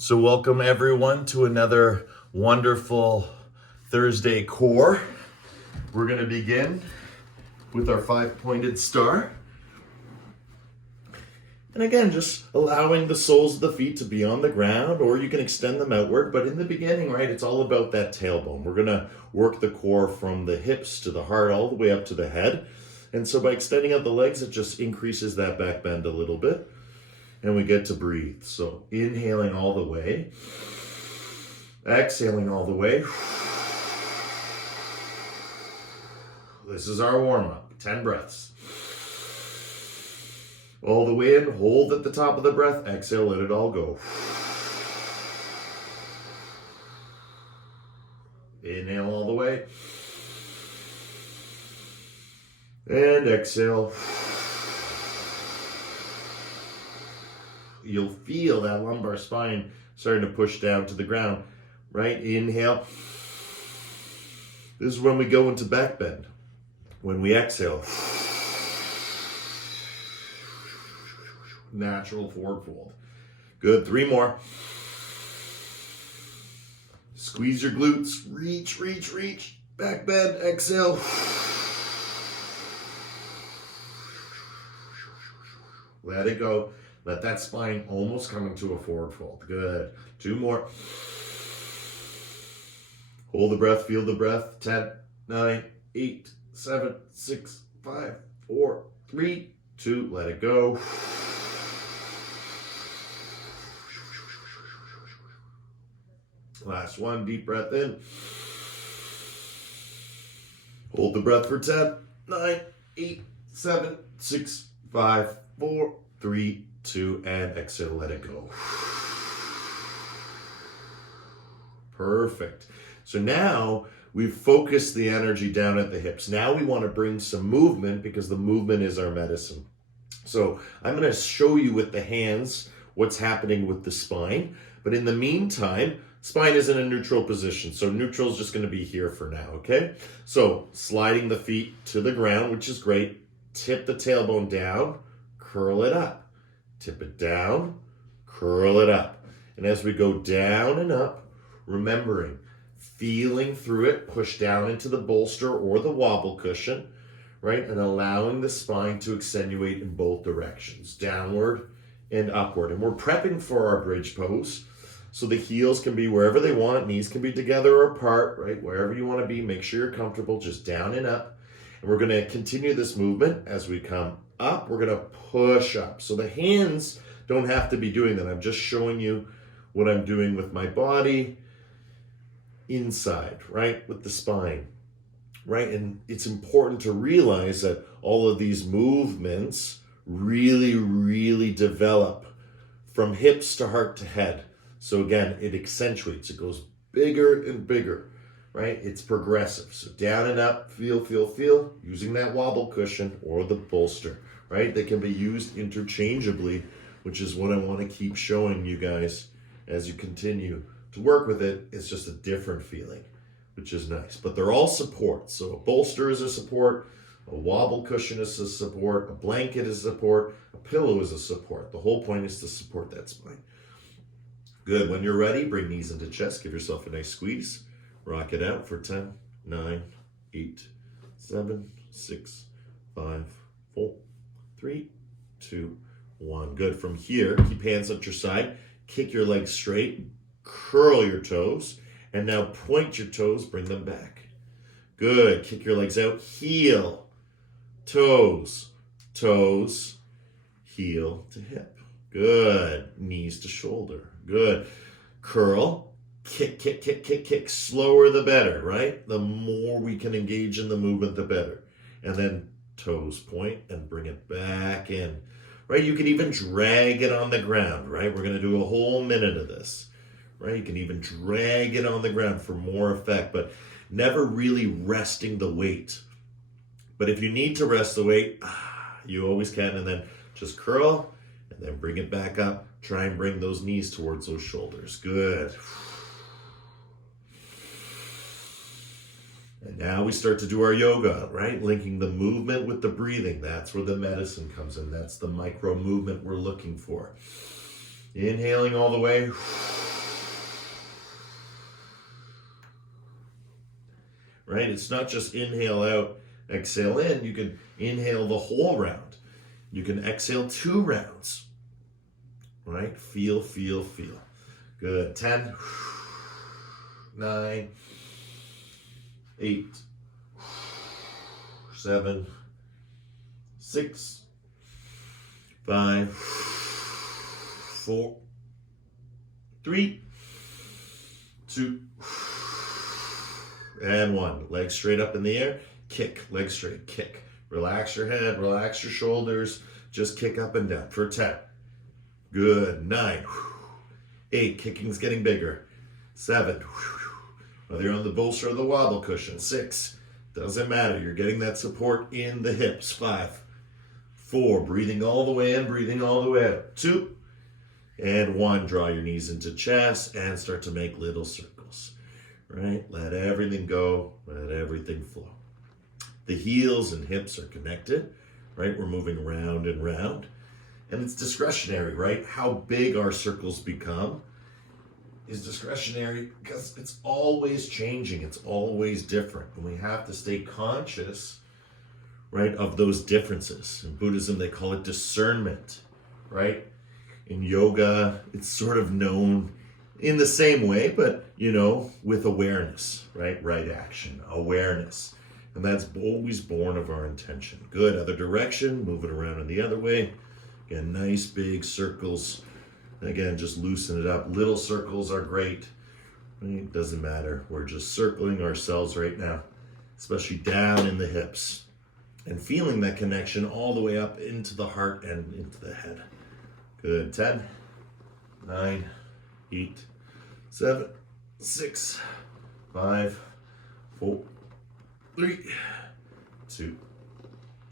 So welcome everyone to another wonderful Thursday core. We're going to begin with our 5-pointed star. And again, just allowing the soles of the feet to be on the ground, or you can extend them outward. But in the beginning, right, it's all about that tailbone. We're going to work the core from the hips to the heart all the way up to the head. And so by extending out the legs, it just increases that back bend a little bit. And we get to breathe. So inhaling all the way, exhaling all the way. This is our warm-up, 10 breaths. All the way in, hold at the top of the breath, exhale, let it all go. Inhale all the way. And exhale. You'll feel that lumbar spine starting to push down to the ground, right? Inhale. This is when we go into back bend. When we exhale, natural forward fold. Good, 3 more. Squeeze your glutes, reach, reach, reach. Back bend, exhale. Let it go. Let that spine almost come into a forward fold. Good. 2 more. Hold the breath, feel the breath. 10, 9, 8, 7, 6, 5, 4, 3, 2. Let it go. Last one. Deep breath in. Hold the breath for 10, 9, 8, 7, 6, 5, 4, 3, 2, and exhale, let it go. Perfect. So now we've focused the energy down at the hips. Now we want to bring some movement because the movement is our medicine. So I'm going to show you with the hands what's happening with the spine. But in the meantime, spine is in a neutral position. So neutral is just going to be here for now, okay? So sliding the feet to the ground, which is great. Tip the tailbone down, curl it up. Tip it down, curl it up. And as we go down and up, remembering, feeling through it, push down into the bolster or the wobble cushion, right? And allowing the spine to accentuate in both directions, downward and upward. And we're prepping for our bridge pose. So the heels can be wherever they want, knees can be together or apart, right? Wherever you want to be, make sure you're comfortable, just down and up. And we're going to continue this movement as we come up. We're going to push up. So the hands don't have to be doing that. I'm just showing you what I'm doing with my body inside, right? With the spine, right? And it's important to realize that all of these movements really, really develop from hips to heart to head. So again, it accentuates. It goes bigger and bigger. Right? It's progressive. So down and up, feel, using that wobble cushion or the bolster, right? They can be used interchangeably, which is what I want to keep showing you guys as you continue to work with it. It's just a different feeling, which is nice. But they're all support. So a bolster is a support, a wobble cushion is a support, a blanket is a support, a pillow is a support. The whole point is to support that spine. Good. When you're ready, bring knees into chest. Give yourself a nice squeeze. Rock it out for 10, 9, 8, 7, 6, 5, 4, 3, 2, 1. Good. From here, keep hands at your side. Kick your legs straight. Curl your toes. And now point your toes. Bring them back. Good. Kick your legs out. Heel. Toes. Toes. Heel to hip. Good. Knees to shoulder. Good. Curl. Kick, kick, kick, kick, kick. Slower the better, right? The more we can engage in the movement, the better. And then toes point and bring it back in, right? You can even drag it on the ground, right? We're going to do a whole minute of this, right? You can even drag it on the ground for more effect, but never really resting the weight. But if you need to rest the weight, you always can. And then just curl and then bring it back up. Try and bring those knees towards those shoulders. Good. And now we start to do our yoga, right? Linking the movement with the breathing. That's where the medicine comes in. That's the micro movement we're looking for. Inhaling all the way. right? It's not just inhale out, exhale in. You can inhale the whole round. You can exhale 2 rounds, right? Feel, feel, feel. Good. 10, 9, 8, 7, 6, 5, 4, 3, 2, and 1. Legs straight up in the air. Kick. Legs straight. Kick. Relax your head. Relax your shoulders. Just kick up and down for 10. Good. 9. 8. Kicking's getting bigger. 7. Whether you're on the bolster or the wobble cushion. 6. Doesn't matter. You're getting that support in the hips. 5. 4. Breathing all the way in. Breathing all the way out. 2. And 1. Draw your knees into chest and start to make little circles. Right? Let everything go. Let everything flow. The heels and hips are connected. Right? We're moving round and round. And it's discretionary, right? How big our circles become is discretionary because it's always changing. It's always different. And we have to stay conscious, right, of those differences. In Buddhism, they call it discernment, right? In yoga, it's sort of known in the same way, but, with awareness, right? Right action, awareness. And that's always born of our intention. Good. Other direction, move it around in the other way. Again, nice big circles. Again, just loosen it up. Little circles are great. It doesn't matter. We're just circling ourselves right now, especially down in the hips and feeling that connection all the way up into the heart and into the head. Good. 10, 9, 8, 7, 6, 5, 4, 3, 2,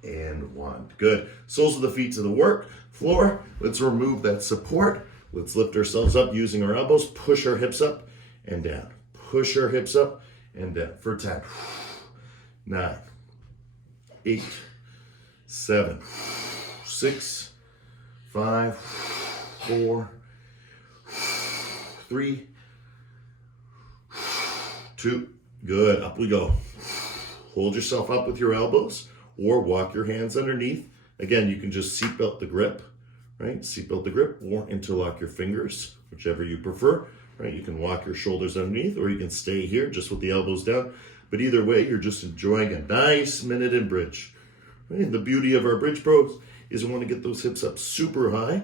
and 1. Good. Soles of the feet to the floor. Let's remove that support. Let's lift ourselves up using our elbows. Push our hips up and down. Push our hips up and down for 10, 9, 8, 7, 6, 5, 4, 3, 2. Good. Up we go. Hold yourself up with your elbows or walk your hands underneath. Again, you can just seatbelt the grip, right? Seatbelt the grip or interlock your fingers, whichever you prefer, right? You can walk your shoulders underneath or you can stay here just with the elbows down. But either way, you're just enjoying a nice minute in bridge. Right? And the beauty of our bridge pose is we want to get those hips up super high,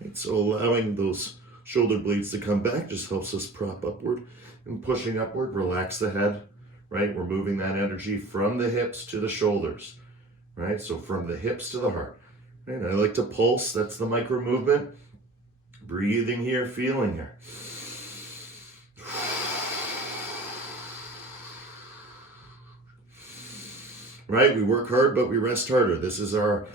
right? So allowing those shoulder blades to come back just helps us prop upward and pushing upward. Relax the head, right? We're moving that energy from the hips to the shoulders, right? So from the hips to the heart. Right? I like to pulse. That's the micro movement. Breathing here, feeling here. Right? We work hard, but we rest harder. This is our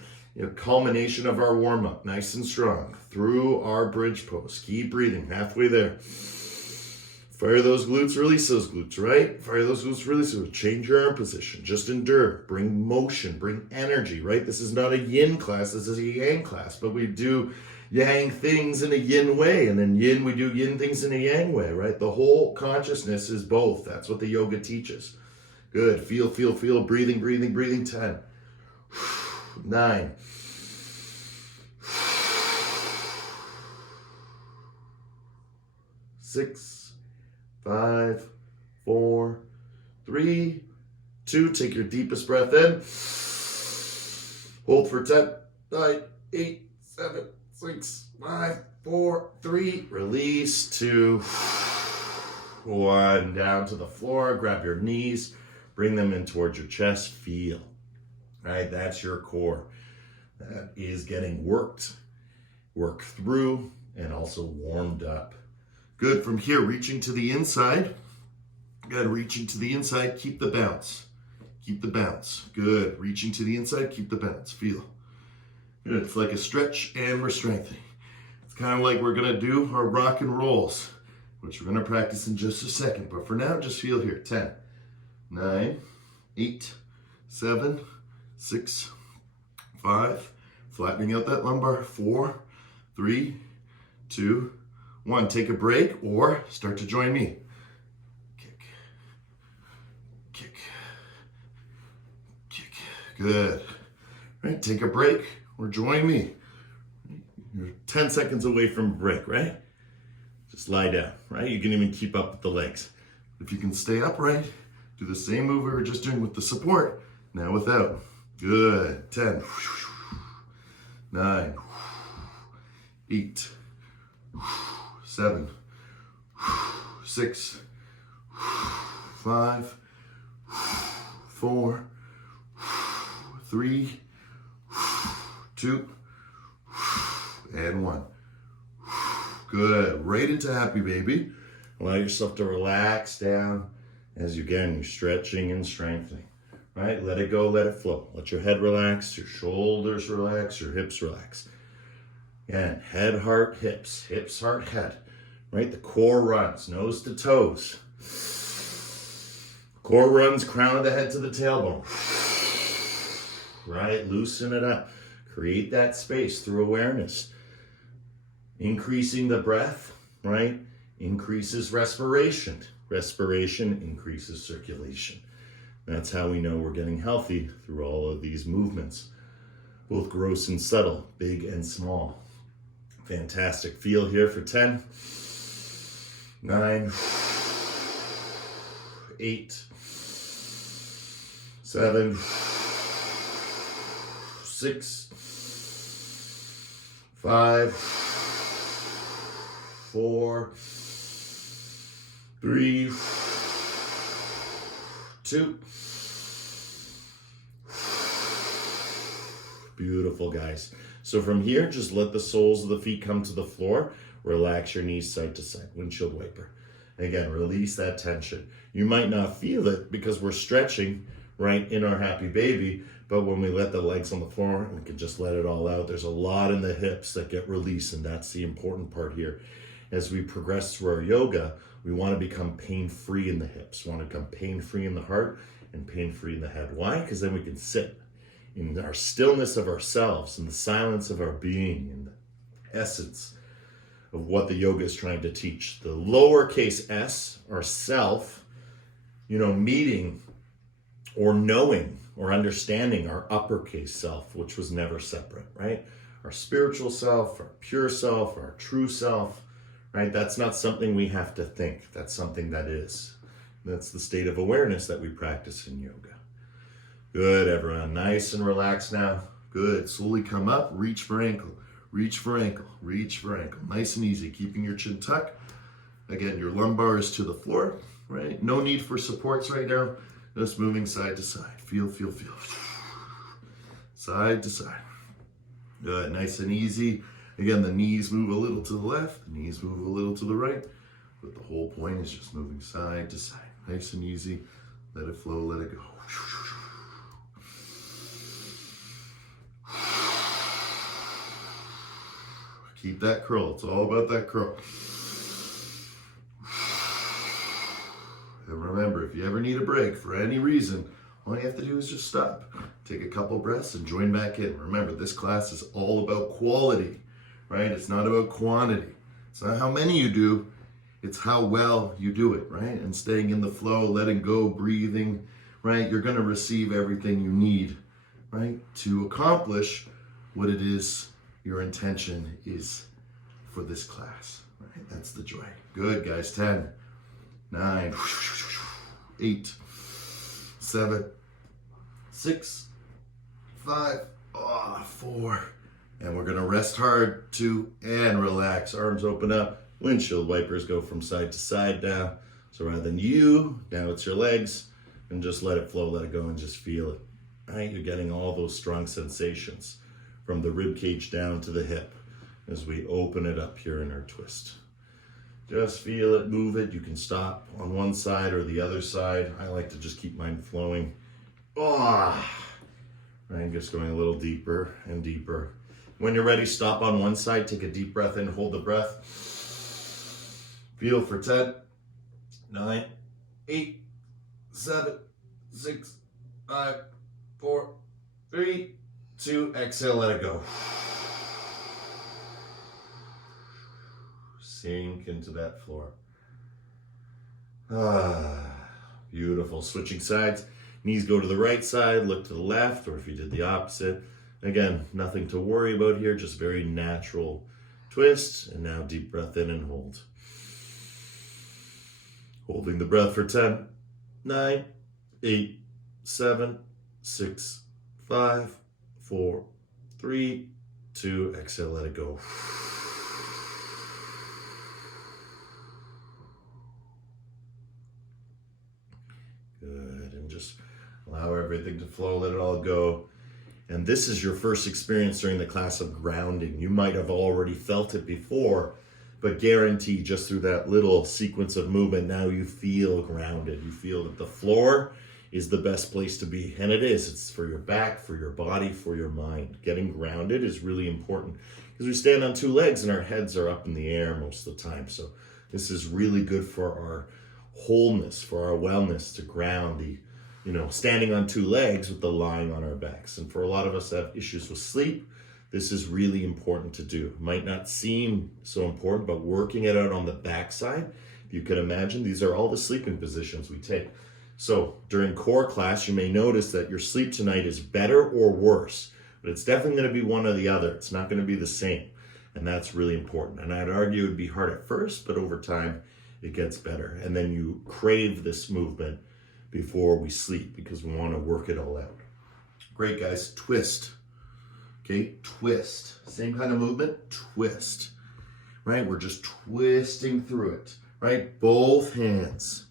culmination of our warm-up. Nice and strong through our bridge pose. Keep breathing. Halfway there. Fire those glutes, release those glutes, right? Fire those glutes, release those. Change your arm position. Just endure. Bring motion. Bring energy, right? This is not a yin class. This is a yang class. But we do yang things in a yin way. And then yin, we do yin things in a yang way, right? The whole consciousness is both. That's what the yoga teaches. Good. Feel, feel, feel. Breathing, breathing, breathing. 10, 9, 6, 5, 4, 3, 2. Take your deepest breath in. Hold for 10, 9, 8, 7, 6, 5, 4, 3. Release. 2, 1. Down to the floor. Grab your knees. Bring them in towards your chest. Feel. Right? That's your core. That is getting worked through, and also warmed up. Good. From here, reaching to the inside. Good. Reaching to the inside. Keep the bounce. Keep the bounce. Good. Reaching to the inside. Keep the bounce. Feel. Good. It's like a stretch and we're strengthening. It's kind of like we're going to do our rock and rolls, which we're going to practice in just a second. But for now, just feel here. 10, 9, 8, 7, 6, 5. Flattening out that lumbar. 4, 3, 2, 1. Take a break or start to join me. Kick, kick, Good. Right, take a break or join me. You're 10 seconds away from a break, right? Just lie down, right? You can even keep up with the legs. If you can stay upright, do the same move we were just doing with the support, now without. Good. 10, 9, 8, 7, 6, 5, 4, 3, 2, and 1. Good. Right into happy baby. Allow yourself to relax down as you, again, you're stretching and strengthening. Right? Let it go, let it flow. Let your head relax, your shoulders relax, your hips relax. Again, head, heart, hips, heart, head. Right? The core runs, nose to toes. Core runs, crown of the head to the tailbone. Right? Loosen it up. Create that space through awareness. Increasing the breath, right? Increases respiration. Respiration increases circulation. That's how we know we're getting healthy through all of these movements, both gross and subtle, big and small. Fantastic. Feel here for 10, 9, 8, 7, 6, 5, 4, 3, 2. Beautiful, guys. So from here, just let the soles of the feet come to the floor. Relax your knees side to side. Windshield wiper. Again, release that tension. You might not feel it because we're stretching, right, in our happy baby. But when we let the legs on the floor, we can just let it all out. There's a lot in the hips that get released, and that's the important part here. As we progress through our yoga, we want to become pain-free in the hips. We want to become pain-free in the heart and pain-free in the head. Why? Because then we can sit in our stillness of ourselves, in the silence of our being, in the essence of what the yoga is trying to teach. The lowercase s, our self, meeting or knowing or understanding our uppercase self, which was never separate, right? Our spiritual self, our pure self, our true self, right? That's not something we have to think. That's something that is. That's the state of awareness that we practice in yoga. Good, everyone. Nice and relaxed now. Good. Slowly come up, reach for ankle, reach for ankle, reach for ankle. Nice and easy, keeping your chin tucked. Again, your lumbar is to the floor, right? No need for supports right now. Just moving side to side. Feel. Side to side. Good, nice and easy. Again, the knees move a little to the left, the knees move a little to the right, but the whole point is just moving side to side. Nice and easy. Let it flow, let it go. Keep that curl. It's all about that curl. And remember, if you ever need a break for any reason, all you have to do is just stop. Take a couple breaths and join back in. Remember, this class is all about quality, right? It's not about quantity. It's not how many you do. It's how well you do it, right? And staying in the flow, letting go, breathing, right? You're going to receive everything you need, right? To accomplish what it is your intention is for this class, right? That's the joy. Good, guys. 10, 9, 8, 7, 6, 5, 4. And we're going to rest hard, 2, and relax. Arms open up. Windshield wipers go from side to side now. So rather than you, now it's your legs. And just let it flow, let it go, and just feel it. Right? You're getting all those strong sensations from the rib cage down to the hip as we open it up here in our twist. Just feel it, move it. You can stop on one side or the other side. I like to just keep mine flowing. Right, just going a little deeper and deeper. When you're ready, stop on one side, take a deep breath in, hold the breath. Feel for 10, 9, 8, 7, 6, 5, 4, 3, 2, exhale, let it go. Sink into that floor. Beautiful. Switching sides. Knees go to the right side, look to the left, or if you did the opposite. Again, nothing to worry about here, just very natural twist. And now deep breath in and hold. Holding the breath for 10, 9, 8, 7, 6, 5, 4, 3, 2. Exhale, let it go. Good, and just allow everything to flow, let it all go. And this is your first experience during the class of grounding. You might have already felt it before, but guarantee just through that little sequence of movement, now you feel grounded. You feel that the floor is the best place to be. And it is. It's for your back, for your body, for your mind. Getting grounded is really important because we stand on two legs and our heads are up in the air most of the time. So this is really good for our wholeness, for our wellness, to ground the, standing on two legs with the lying on our backs. And for a lot of us that have issues with sleep, this is really important to do. Might not seem so important, but working it out on the backside, if you can imagine, these are all the sleeping positions we take. So during core class, you may notice that your sleep tonight is better or worse, but it's definitely going to be one or the other. It's not going to be the same. And that's really important. And I'd argue it would be hard at first, but over time, it gets better. And then you crave this movement before we sleep because we want to work it all out. Great, guys. Twist. Okay, twist. Same kind of movement, twist. Right? We're just twisting through it. Right? Both hands.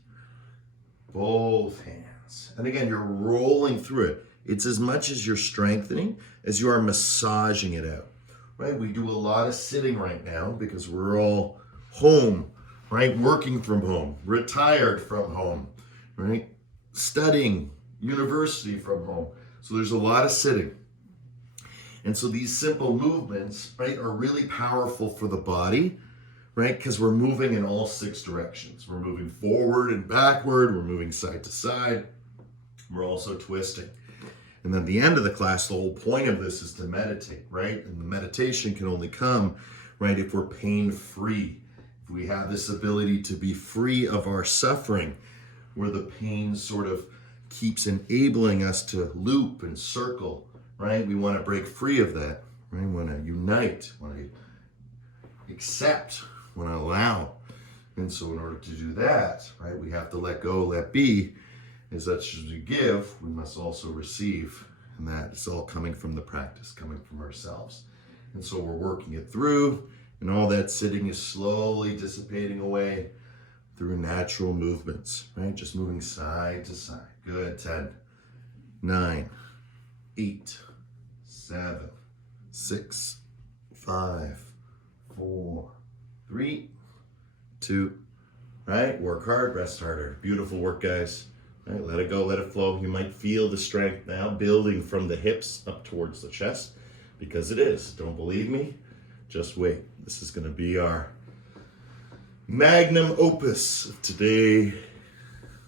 Both hands. And again, you're rolling through it. It's as much as you're strengthening as you are massaging it out. Right? We do a lot of sitting right now because we're all home, right? Working from home, retired from home, right? Studying, university from home. So there's a lot of sitting. And so these simple movements, right, are really powerful for the body, right? Because we're moving in all 6 directions. We're moving forward and backward. We're moving side to side. We're also twisting. And then at the end of the class, the whole point of this is to meditate, right? And the meditation can only come, right, if we're pain-free. If we have this ability to be free of our suffering, where the pain sort of keeps enabling us to loop and circle, right? We want to break free of that, right? We want to unite, want to accept, want to allow. And so in order to do that, right, we have to let go, let be. As much as we give, we must also receive. And that is all coming from the practice, coming from ourselves. And so we're working it through, and all that sitting is slowly dissipating away through natural movements, right? Just moving side to side. Good. 10, 9, 8, 7, 6, 5, 4, 3, 2, right? Work hard, rest harder. Beautiful work, guys. Right, let it go, let it flow. You might feel the strength now building from the hips up towards the chest, because it is. Don't believe me? Just wait. This is going to be our magnum opus of today.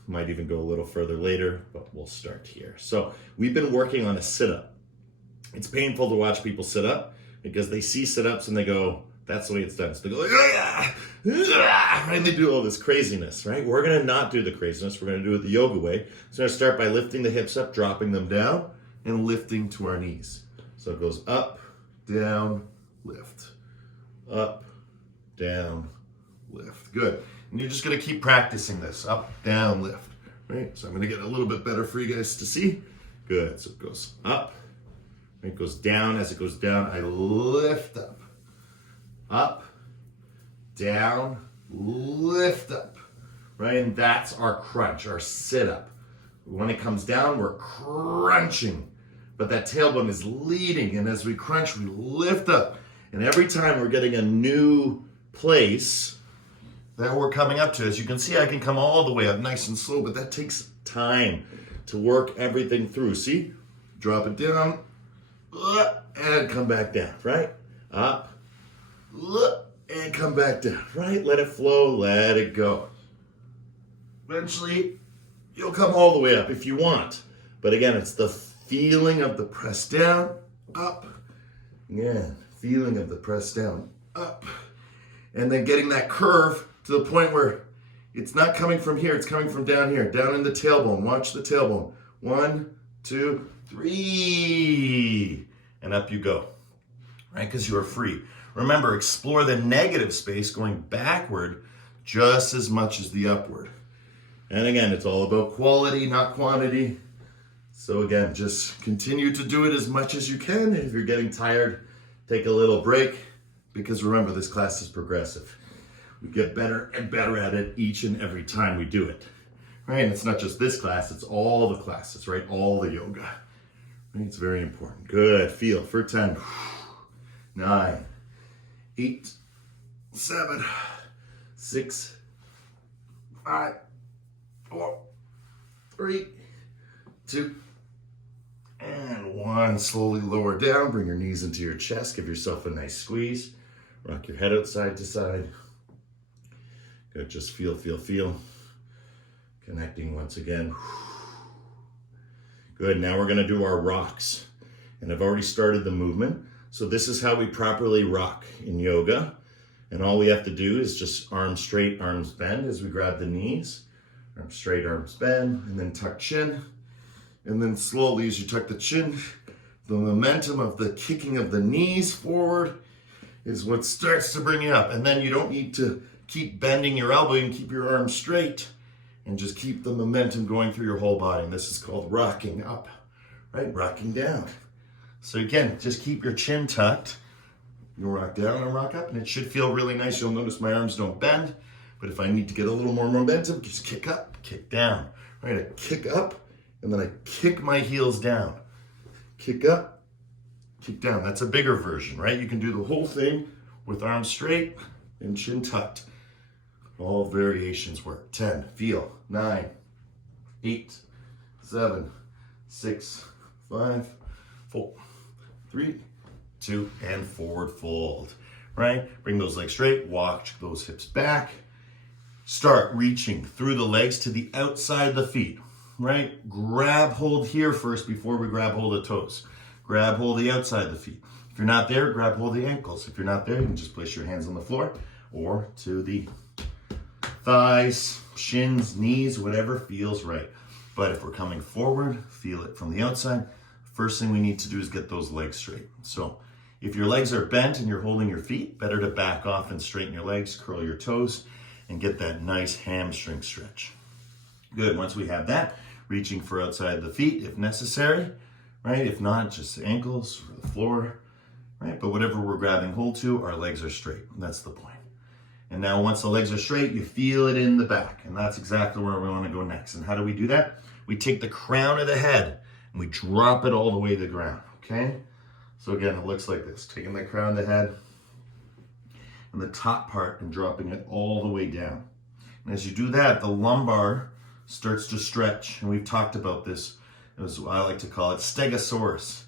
Might even go a little further later, but we'll start here. So we've been working on a sit-up. It's painful to watch people sit up because they see sit-ups and they go, that's the way it's done. So they go, and they do all this craziness, right? We're going to not do the craziness. We're going to do it the yoga way. So we're going to start by lifting the hips up, dropping them down, and lifting to our knees. So it goes up, down, lift. Up, down, lift. Good. And you're just going to keep practicing this. Up, down, lift. Right? So I'm going to get a little bit better for you guys to see. Good. So it goes up. It goes down. As it goes down, I lift up. Up, down, lift up, right? And that's our crunch, our sit-up. When it comes down, we're crunching, but that tailbone is leading, and as we crunch, we lift up. And every time we're getting a new place that we're coming up to. As you can see, I can come all the way up nice and slow, but that takes time to work everything through. See? Drop it down, and come back down, right? Up, and come back down, right? Let it flow, let it go. Eventually, you'll come all the way up if you want. But again, it's the feeling of the press down, up. Again, feeling of the press down, up. And then getting that curve to the point where it's not coming from here, it's coming from down here, down in the tailbone. Watch the tailbone. 1, 2, 3. And up you go, right? Because you are free. Remember, explore the negative space going backward just as much as the upward. And again, it's all about quality, not quantity. So again, just continue to do it as much as you can. If you're getting tired, take a little break, because remember, this class is progressive. We get better and better at it each and every time we do it, right? And it's not just this class, it's all the classes, right? All the yoga, right? It's very important. Good, feel for 10, 9, 8, 7, 6, 5, 4, 3, 2, and 1. Slowly lower down, bring your knees into your chest, give yourself a nice squeeze. Rock your head out side to side. Good, just feel. Connecting once again. Good, now we're gonna do our rocks. And I've already started the movement. So this is how we properly rock in yoga. And all we have to do is just arms straight, arms bend as we grab the knees. Arms straight, arms bend, and then tuck chin. And then slowly as you tuck the chin, the momentum of the kicking of the knees forward is what starts to bring you up. And then you don't need to keep bending your elbow, you can keep your arms straight and just keep the momentum going through your whole body. And this is called rocking up, right? Rocking down. So again, just keep your chin tucked. You'll rock down and rock up, and it should feel really nice. You'll notice my arms don't bend, but if I need to get a little more momentum, just kick up, kick down, right? I kick up, and then I kick my heels down. Kick up, kick down. That's a bigger version, right? You can do the whole thing with arms straight and chin tucked. All variations work. 10, feel. 9, 8, 7, 6, 5, 4, 3, 2, and forward fold, right? Bring those legs straight, walk those hips back. Start reaching through the legs to the outside of the feet, right? Grab hold here first before we grab hold of toes. Grab hold of the outside of the feet. If you're not there, grab hold of the ankles. If you're not there, you can just place your hands on the floor or to the thighs, shins, knees, whatever feels right. But if we're coming forward, feel it from the outside. First thing we need to do is get those legs straight. So if your legs are bent and you're holding your feet, better to back off and straighten your legs, curl your toes, and get that nice hamstring stretch. Good, once we have that, reaching for outside the feet if necessary, right? If not, just the ankles or the floor, right? But whatever we're grabbing hold to, our legs are straight. That's the point. And now once the legs are straight, you feel it in the back. And that's exactly where we want to go next. And how do we do that? We take the crown of the head and we drop it all the way to the ground, okay? So again, it looks like this. Taking the crown of the head and the top part and dropping it all the way down. And as you do that, the lumbar starts to stretch. And we've talked about this, as I like to call it, stegosaurus.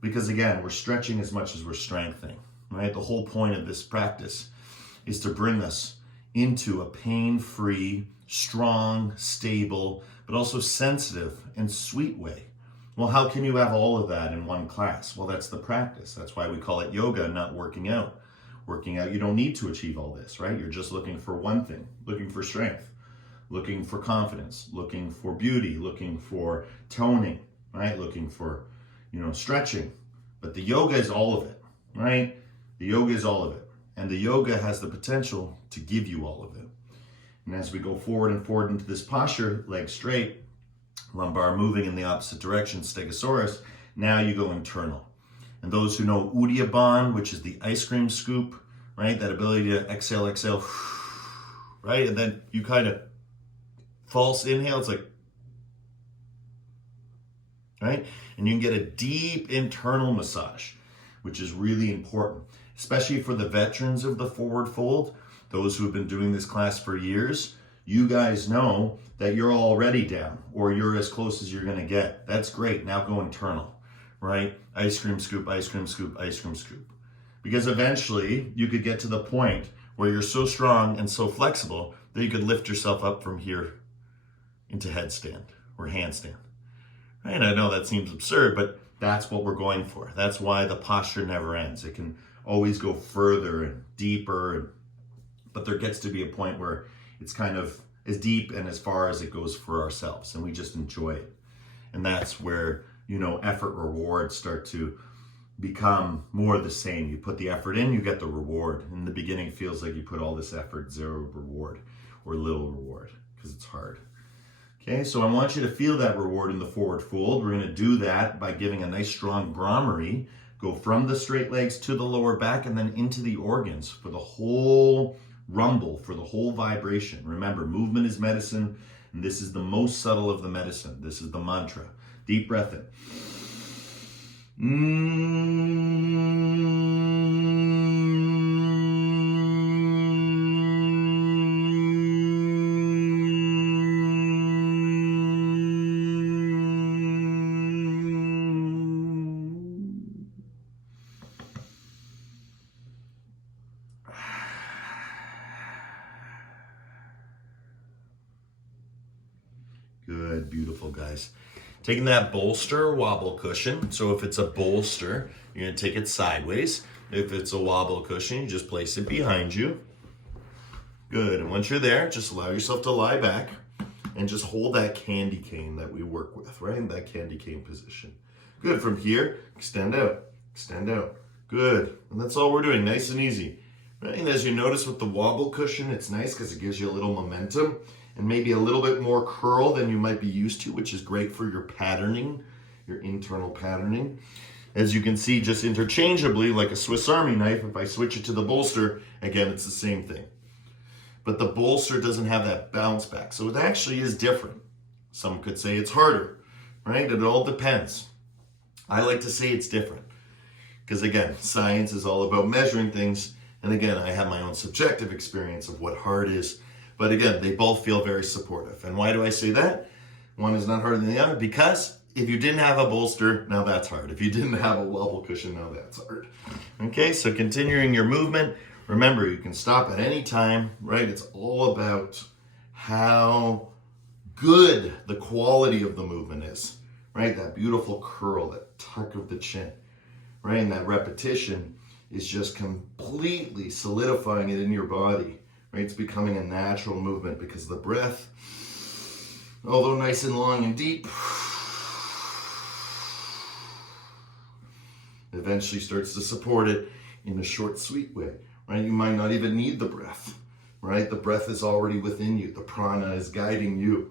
Because again, we're stretching as much as we're strengthening, right? The whole point of this practice is to bring us into a pain-free, strong, stable, but also sensitive and sweet way. Well, how can you have all of that in one class? Well, that's the practice. That's why we call it yoga, not working out. Working out, you don't need to achieve all this, right? You're just looking for one thing, looking for strength, looking for confidence, looking for beauty, looking for toning, right? Looking for, stretching. But the yoga is all of it, right? The yoga is all of it. And the yoga has the potential to give you all of it. And as we go forward and forward into this posture, legs straight, lumbar moving in the opposite direction, stegosaurus, now you go internal. And those who know Uddiyana, which is the ice cream scoop, right? That ability to exhale, right? And then you kind of false inhale, it's like, right? And you can get a deep internal massage, which is really important, especially for the veterans of the forward fold, those who have been doing this class for years. You guys know that you're already down or you're as close as you're gonna get. That's great, now go internal, right? Ice cream scoop, ice cream scoop, ice cream scoop. Because eventually you could get to the point where you're so strong and so flexible that you could lift yourself up from here into headstand or handstand. Right? I know that seems absurd, but that's what we're going for. That's why the posture never ends. It can always go further and deeper, but there gets to be a point where it's kind of as deep and as far as it goes for ourselves, and we just enjoy it. And that's where, effort rewards start to become more the same. You put the effort in, you get the reward. In the beginning, it feels like you put all this effort, zero reward or little reward because it's hard. Okay, so I want you to feel that reward in the forward fold. We're going to do that by giving a nice strong Brahmari. Go from the straight legs to the lower back and then into the organs for the whole rumble, for the whole vibration. Remember, movement is medicine, and this is the most subtle of the medicine. This is the mantra. Deep breath in. Good, beautiful, guys. Taking that bolster or wobble cushion. So if it's a bolster, you're going to take it sideways. If it's a wobble cushion, you just place it behind you. Good. And once you're there, just allow yourself to lie back and just hold that candy cane that we work with, right? That candy cane position. Good. From here, extend out, extend out. Good. And that's all we're doing. Nice and easy. Right? And as you notice with the wobble cushion, it's nice because it gives you a little momentum and maybe a little bit more curl than you might be used to, which is great for your patterning, your internal patterning. As you can see, just interchangeably, like a Swiss Army knife, if I switch it to the bolster, again, it's the same thing. But the bolster doesn't have that bounce back, so it actually is different. Some could say it's harder, right? It all depends. I like to say it's different, because again, science is all about measuring things, and again, I have my own subjective experience of what hard is. But again, they both feel very supportive. And why do I say that? One is not harder than the other because if you didn't have a bolster, now that's hard. If you didn't have a wobble cushion, now that's hard. Okay, so continuing your movement, remember you can stop at any time, right? It's all about how good the quality of the movement is, right? That beautiful curl, that tuck of the chin, right? And that repetition is just completely solidifying it in your body. Right, it's becoming a natural movement because the breath, although nice and long and deep, eventually starts to support it in a short, sweet way. Right, you might not even need the breath. Right, the breath is already within you. The prana is guiding you.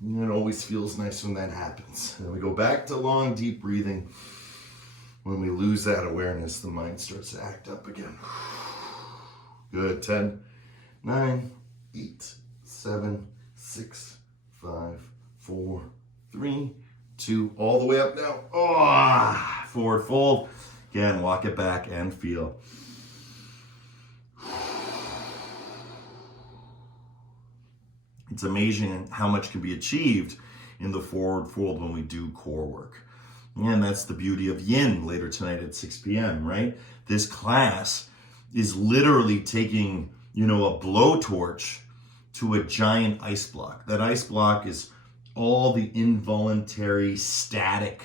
And it always feels nice when that happens. And we go back to long, deep breathing. When we lose that awareness, the mind starts to act up again. Good. 10. 9, 8, 7, 6, 5, 4, 3, 2, all the way up now. Oh, forward fold. Again, walk it back and feel. It's amazing how much can be achieved in the forward fold when we do core work. And that's the beauty of yin later tonight at 6 p.m., right? This class is literally taking a blowtorch to a giant ice block. That ice block is all the involuntary static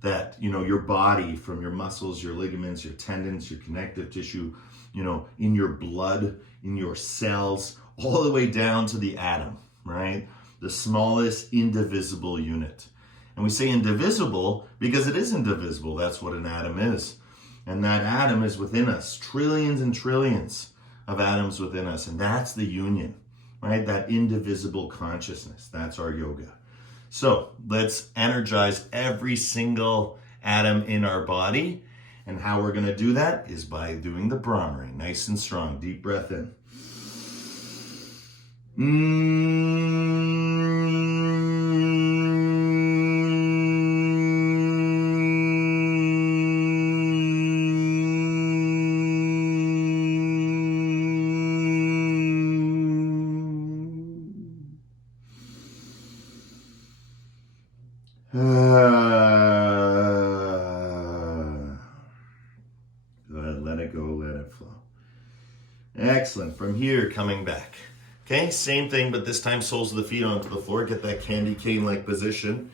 that, your body, from your muscles, your ligaments, your tendons, your connective tissue, in your blood, in your cells, all the way down to the atom, right? The smallest indivisible unit. And we say indivisible because it is indivisible. That's what an atom is. And that atom is within us, trillions and trillions of atoms within us, and that's the union, right? That indivisible consciousness, that's our yoga. So let's energize every single atom in our body, and how we're going to do that is by doing the Brahmari, nice and strong. Deep breath in. Let it go, let it flow. Excellent. From here, coming back. Okay, same thing, but this time soles of the feet onto the floor. Get that candy cane-like position.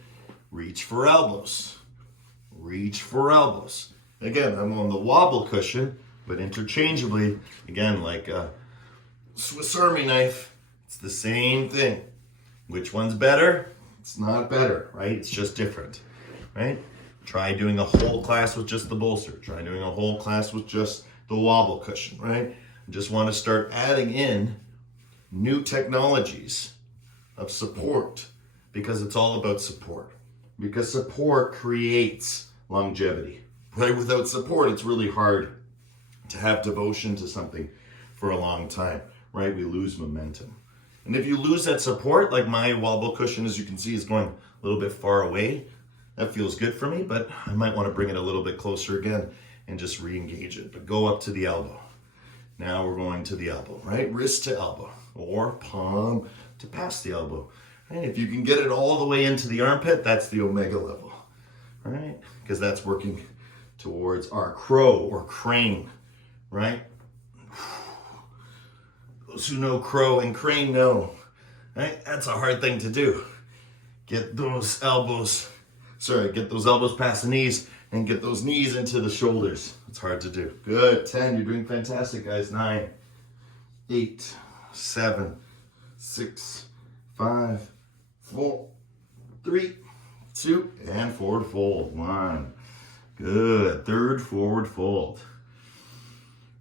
Reach for elbows. Reach for elbows. Again, I'm on the wobble cushion, but interchangeably, again, like a Swiss Army knife, it's the same thing. Which one's better? It's not better, right? It's just different, right? Try doing a whole class with just the bolster. Try doing a whole class with just the wobble cushion, right? Just want to start adding in new technologies of support, because it's all about support. Because support creates longevity, right? Without support, it's really hard to have devotion to something for a long time, right? We lose momentum. And if you lose that support, like my wobble cushion, as you can see, is going a little bit far away. That feels good for me, but I might want to bring it a little bit closer again and just re-engage it. But go up to the elbow. Now we're going to the elbow, right? Wrist to elbow, or palm to past the elbow. Right? If you can get it all the way into the armpit, that's the omega level, right? Because that's working towards our crow or crane, right? Those who know crow and crane know, right? That's a hard thing to do. Get those elbows past the knees and get those knees into the shoulders. It's hard to do. Good, 10, you're doing fantastic, guys. 9, 8, 7, 6, 5, 4, 3, 2, and forward fold. 1. Good, third forward fold.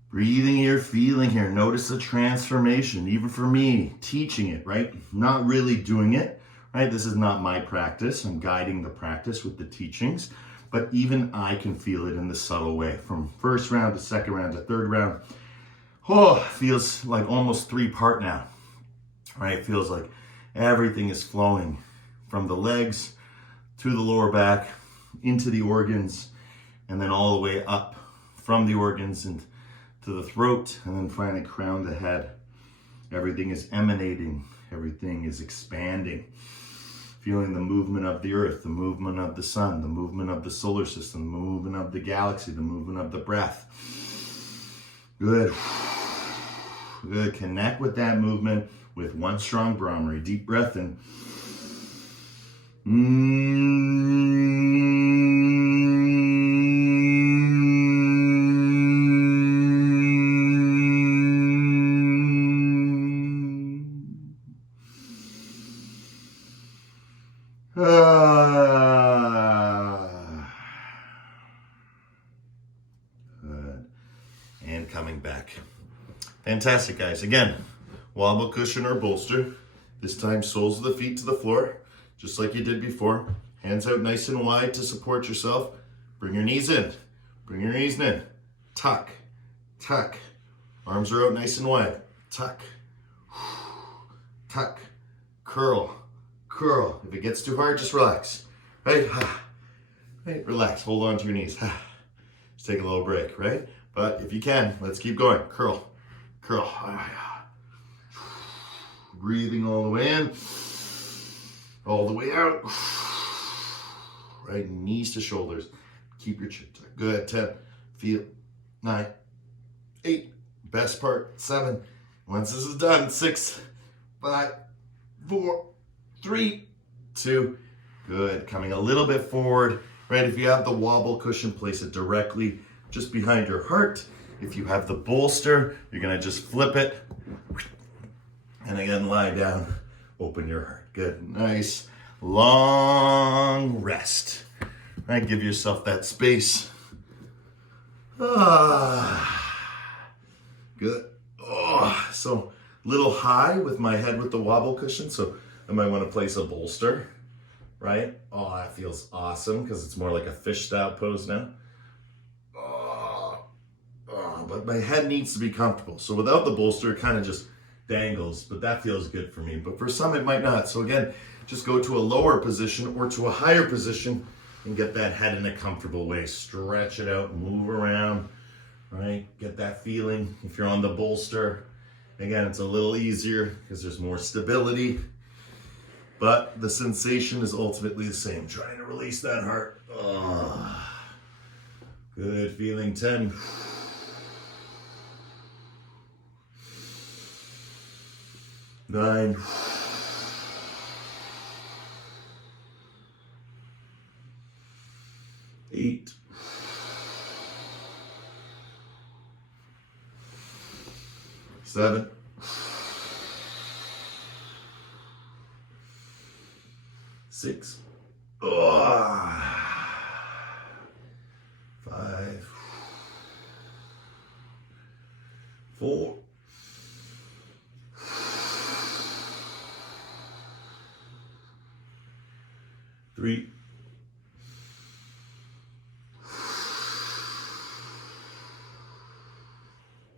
Breathing here, feeling here. Notice the transformation, even for me, teaching it, right? Not really doing it, right? This is not my practice. I'm guiding the practice with the teachings, but even I can feel it in the subtle way. From first round to second round to third round. Oh, feels like almost 3-part now, right? It feels like everything is flowing from the legs to the lower back, into the organs, and then all the way up from the organs and to the throat, and then finally crown the head. Everything is emanating, everything is expanding. Feeling the movement of the earth, the movement of the sun, the movement of the solar system, the movement of the galaxy, the movement of the breath. Good. Good. Connect with that movement with one strong Brahmari. Deep breath in. Good. And coming back. Fantastic, guys. Again, wobble cushion or bolster. This time soles of the feet to the floor, just like you did before. Hands out nice and wide to support yourself. Bring your knees in. Bring your knees in. Tuck. Tuck. Arms are out nice and wide. Tuck. Tuck. Curl. Curl. If it gets too hard, just relax. Right? Right? Relax. Hold on to your knees. Just take a little break, right? But if you can, let's keep going. Curl. Curl. Breathing all the way in. All the way out. Right? Knees to shoulders. Keep your chin tucked. Good. 10. Feel. 9. 8. Best part. 7. Once this is done. 6. 5. 4. 3. 2. Good. Coming a little bit forward. Right? If you have the wobble cushion, place it directly just behind your heart. If you have the bolster, you're going to just flip it. And again, lie down. Open your heart. Good. Nice. Long rest. Right? Give yourself that space. Good. So little high with my head with the wobble cushion. So I might want to place a bolster. Right? Oh, that feels awesome because it's more like a fish style pose now. But my head needs to be comfortable. So without the bolster, it kind of just dangles, but that feels good for me. But for some, it might not. So again, just go to a lower position or to a higher position and get that head in a comfortable way. Stretch it out, move around, right? Get that feeling. If you're on the bolster, again, it's a little easier because there's more stability, but the sensation is ultimately the same. Trying to release that heart. Good feeling. 10. 9. 8. 7. 6. 6, 5, 4, 3,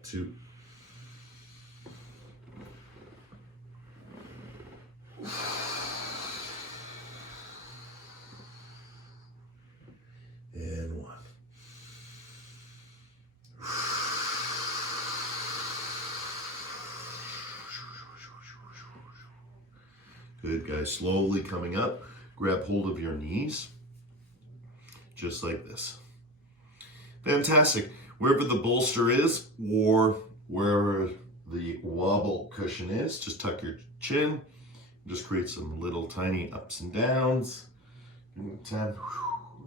2, and 1. Good, guys. Slowly coming up. Grab hold of your knees. Just like this. Fantastic. Wherever the bolster is or wherever the wobble cushion is, just tuck your chin. Just create some little tiny ups and downs. 10,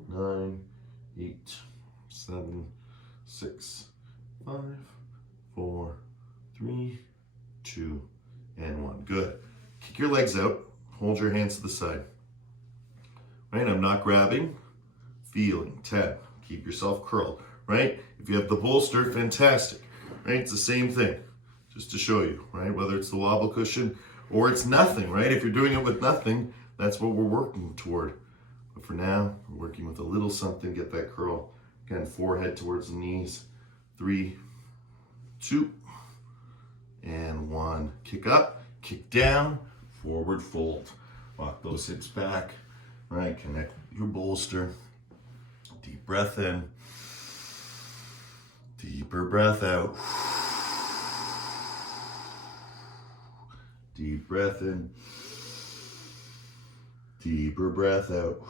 9, 8, 7, 6, 5, 4, 3, 2, and 1. Good. Kick your legs out. Hold your hands to the side. Right? I'm not grabbing. Feeling. 10. Keep yourself curled. Right? If you have the bolster, fantastic. Right? It's the same thing. Just to show you. Right? Whether it's the wobble cushion or it's nothing. Right? If you're doing it with nothing, that's what we're working toward. But for now, we're working with a little something. Get that curl. Again, forehead towards the knees. 3, 2, and 1. Kick up. Kick down. Forward fold. Walk those hips back. Right? Connect your bolster. Deep breath in. Deeper breath out. Deep breath in. Deeper breath out.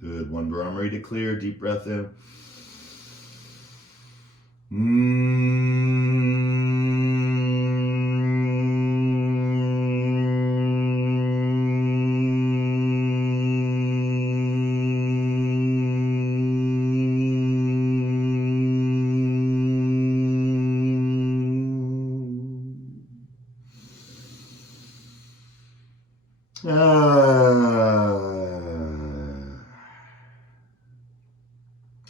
Good. One arm ready to clear. Deep breath in.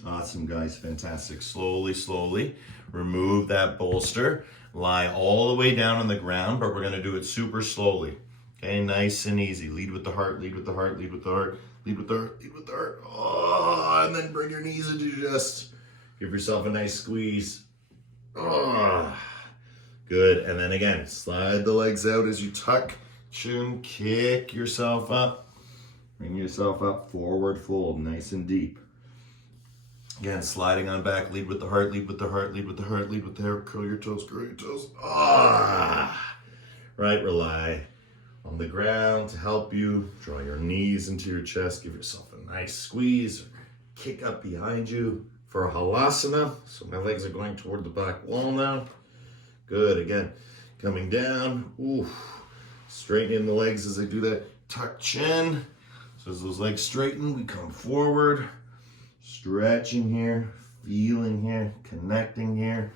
Awesome, guys. Fantastic. Slowly, slowly remove that bolster. Lie all the way down on the ground, but we're going to do it super slowly. Okay, nice and easy. Lead with the heart, lead with the heart, lead with the heart, lead with the heart, lead with the heart. Oh, and then bring your knees into your chest. Give yourself a nice squeeze. Oh, good. And then again, slide the legs out as you tuck, chin, kick yourself up. Bring yourself up, forward fold, nice and deep. Again, sliding on back, lead with the heart, lead with the heart, lead with the heart, lead with the heart, curl your toes, curl your toes. Ah! Right, rely on the ground to help you. Draw your knees into your chest, give yourself a nice squeeze. Kick up behind you for a halasana. So my legs are going toward the back wall now. Good, again, coming down. Ooh. Straightening the legs as I do that. Tuck chin. So as those legs straighten, we come forward. Stretching here, feeling here, connecting here.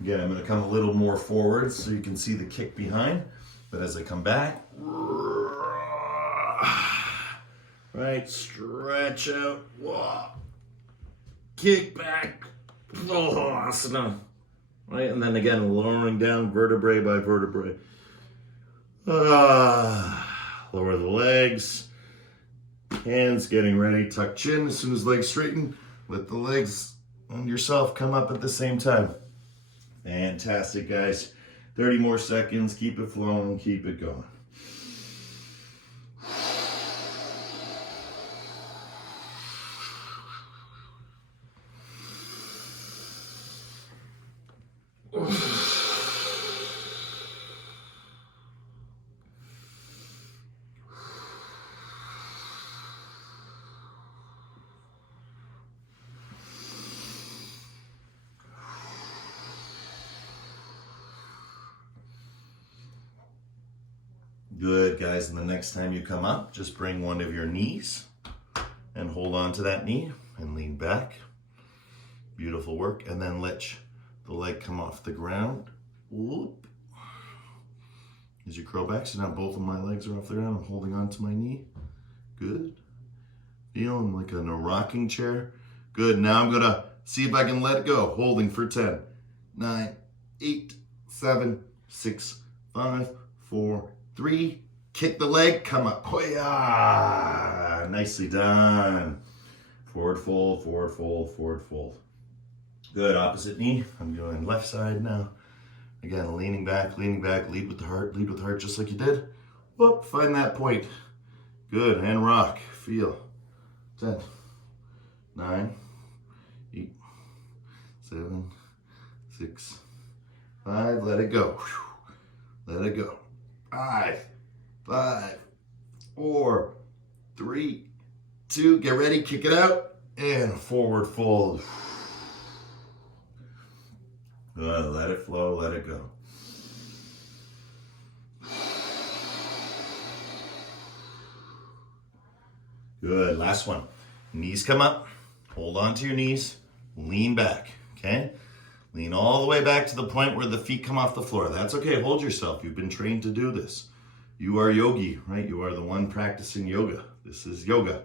Again, I'm going to come a little more forward so you can see the kick behind. But as I come back, right, stretch out, kick back, asana. Right, and then again, lowering down vertebrae by vertebrae. Lower the legs. Hands getting ready, tuck chin. As soon as legs straighten, let the legs and yourself come up at the same time. Fantastic, guys. 30 more seconds. Keep it flowing, keep it going. Good, guys. And the next time you come up, just bring one of your knees and hold on to that knee and lean back. Beautiful work. And then let the leg come off the ground. Whoop. As you curl back, so now both of my legs are off the ground. I'm holding on to my knee. Good. Feeling like in a rocking chair. Good. Now I'm going to see if I can let it go. Holding for 10, 9, 8, 7, 6, 5, 4, 3. Kick the leg. Come up. Hoya. Nicely done. Forward fold, forward fold, forward fold. Good. Opposite knee. I'm going left side now. Again, leaning back, lead with the heart just like you did. Whoop, find that point. Good, and rock, feel. 10, 9, 8, 7, 6, 5, let it go. Let it go. 5, 4, 3, 2, get ready, kick it out, and forward fold. Good, let it flow, let it go. Good, last one. Knees come up, hold on to your knees, lean back, okay? Lean all the way back to the point where the feet come off the floor. That's okay, hold yourself. You've been trained to do this. You are Yogi, right? You are the one practicing yoga. This is yoga,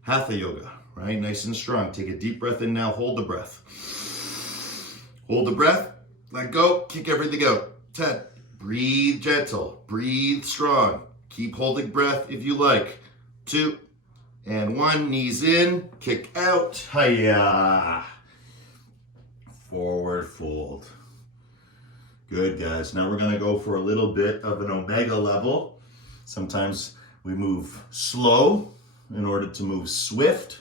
hatha yoga, right? Nice and strong. Take a deep breath in now, hold the breath. Hold the breath, let go, kick everything out. 10, breathe gentle, breathe strong. Keep holding breath if you like. 2, and 1, knees in, kick out. Hiya. Forward fold. Good, guys. Now we're gonna go for a little bit of an omega level. Sometimes we move slow in order to move swift,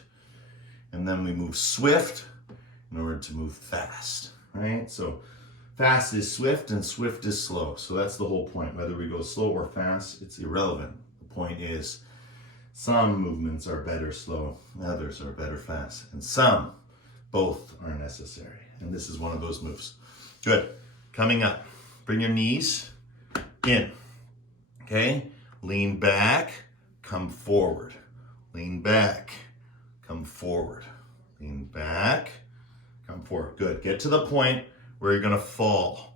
and then we move swift in order to move fast, right? So fast is swift and swift is slow. So that's the whole point. Whether we go slow or fast, it's irrelevant. The point is some movements are better slow, others are better fast, and some, both are necessary. And this is one of those moves. Good. Coming up, bring your knees in, okay? Lean back, come forward. Lean back, come forward. Lean back, come forward. Good. Get to the point where you're gonna fall,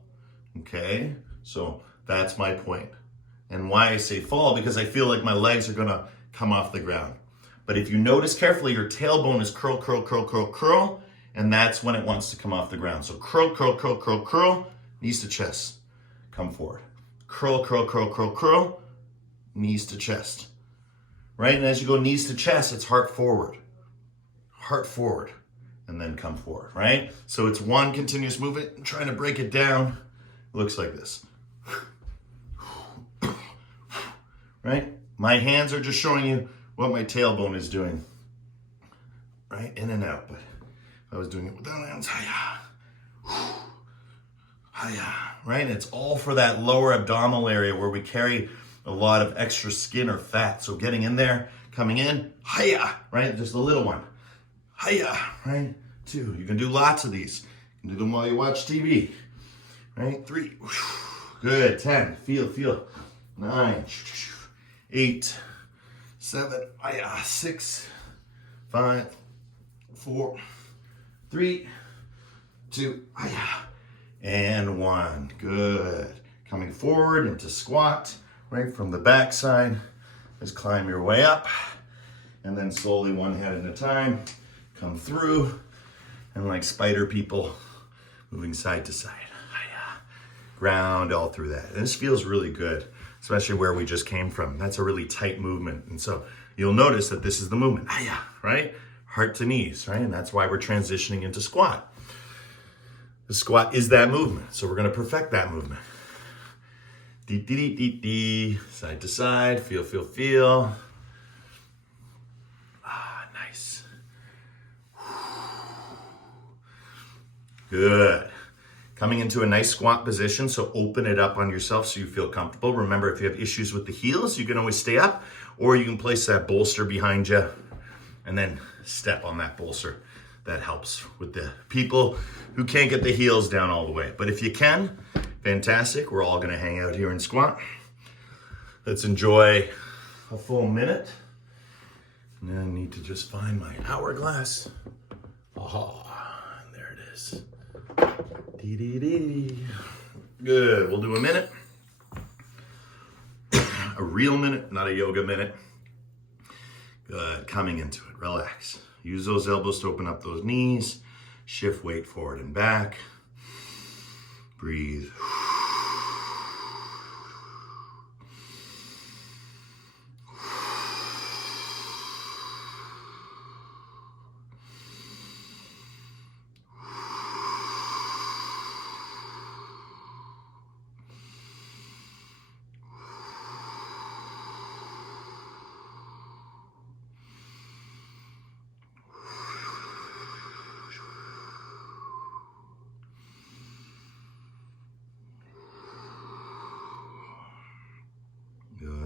okay? So that's my point. And why I say fall, because I feel like my legs are gonna come off the ground. But if you notice carefully, your tailbone is curl, curl, curl, curl, curl, and that's when it wants to come off the ground. So curl, curl, curl, curl, curl, knees to chest, come forward. Curl, curl, curl, curl, curl, knees to chest, right? And as you go knees to chest, it's heart forward, and then come forward, right? So it's one continuous movement. I'm trying to break it down. It looks like this, right? My hands are just showing you what my tailbone is doing, right? In and out, but if I was doing it without hands, hiya, hiya, right? It's all for that lower abdominal area where we carry a lot of extra skin or fat. So getting in there, coming in, hiya, right? Just a little one, hiya, right? 2, you can do lots of these. You can do them while you watch TV, right? 3, good, 10, feel, 9, 8, 7, 6, 5, 4, 3, 2, and 1. Good. Coming forward into squat, right from the back side. Just climb your way up, and then slowly, one head at a time, come through, and like spider people, moving side to side. Ground all through that. And this feels really good, especially where we just came from. That's a really tight movement. And so you'll notice that this is the movement, right? Heart to knees, right? And that's why we're transitioning into squat. The squat is that movement. So we're gonna perfect that movement. Side to side, feel. Nice. Good. Coming into a nice squat position, so open it up on yourself so you feel comfortable. Remember, if you have issues with the heels, you can always stay up, or you can place that bolster behind you and then step on that bolster. That helps with the people who can't get the heels down all the way. But if you can, fantastic. We're all gonna hang out here in squat. Let's enjoy a full minute. And I need to just find my hourglass. Aha, and there it is. Dee-dee-dee. Good, we'll do a minute. A real minute, not a yoga minute. Good, coming into it, relax. Use those elbows to open up those knees. Shift weight forward and back. Breathe.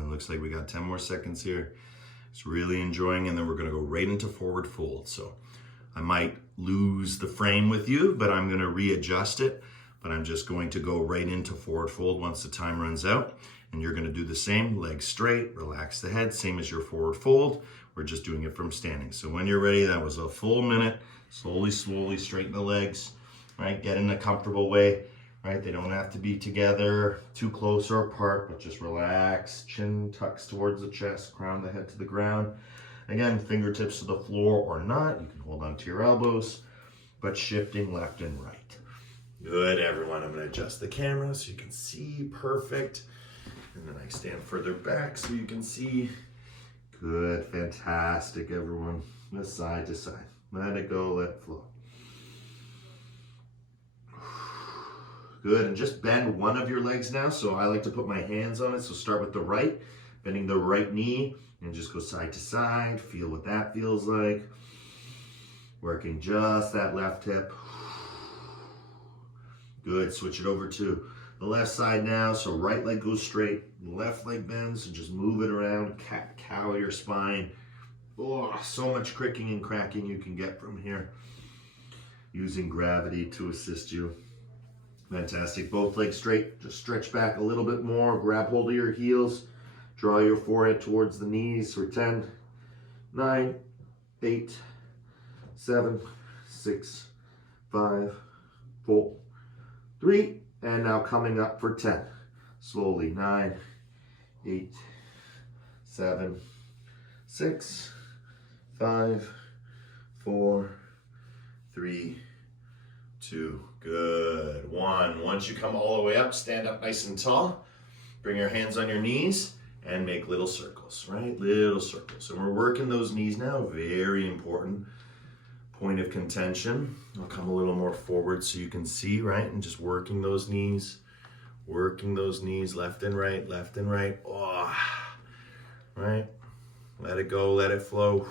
Looks like we got 10 more seconds here. Just really enjoying, and then we're gonna go right into forward fold. So I might lose the frame with you, but I'm gonna readjust it. But I'm just going to go right into forward fold once the time runs out. And you're gonna do the same, legs straight, relax the head, same as your forward fold. We're just doing it from standing. So when you're ready, that was a full minute. Slowly, slowly straighten the legs, right? Get in a comfortable way. Right, they don't have to be together, too close or apart, but just relax. Chin tucks towards the chest, crown the head to the ground. Again, fingertips to the floor or not. You can hold on to your elbows, but shifting left and right. Good, everyone. I'm going to adjust the camera so you can see perfect. And then I stand further back so you can see. Good, fantastic, everyone. Side to side. Let it go, let it flow. Good, and just bend one of your legs now. So I like to put my hands on it. So start with the right, bending the right knee, and just go side to side. Feel what that feels like. Working just that left hip. Good, switch it over to the left side now. So right leg goes straight, left leg bends, and just move it around. Cow your spine. Oh, so much cricking and cracking you can get from here. Using gravity to assist you. Fantastic. Both legs straight. Just stretch back a little bit more. Grab hold of your heels. Draw your forehead towards the knees for 10, 9, 8, 7, 6, 5, 4, 3. And now coming up for 10. Slowly. 9, 8, 7, 6, 5, 4, 3, 2. Good. 1. Once you come all the way up, stand up nice and tall. Bring your hands on your knees and make little circles, right? Little circles. And we're working those knees now. Very important point of contention. I'll come a little more forward so you can see, right? And just working those knees left and right, left and right. Oh, right? Let it go, let it flow.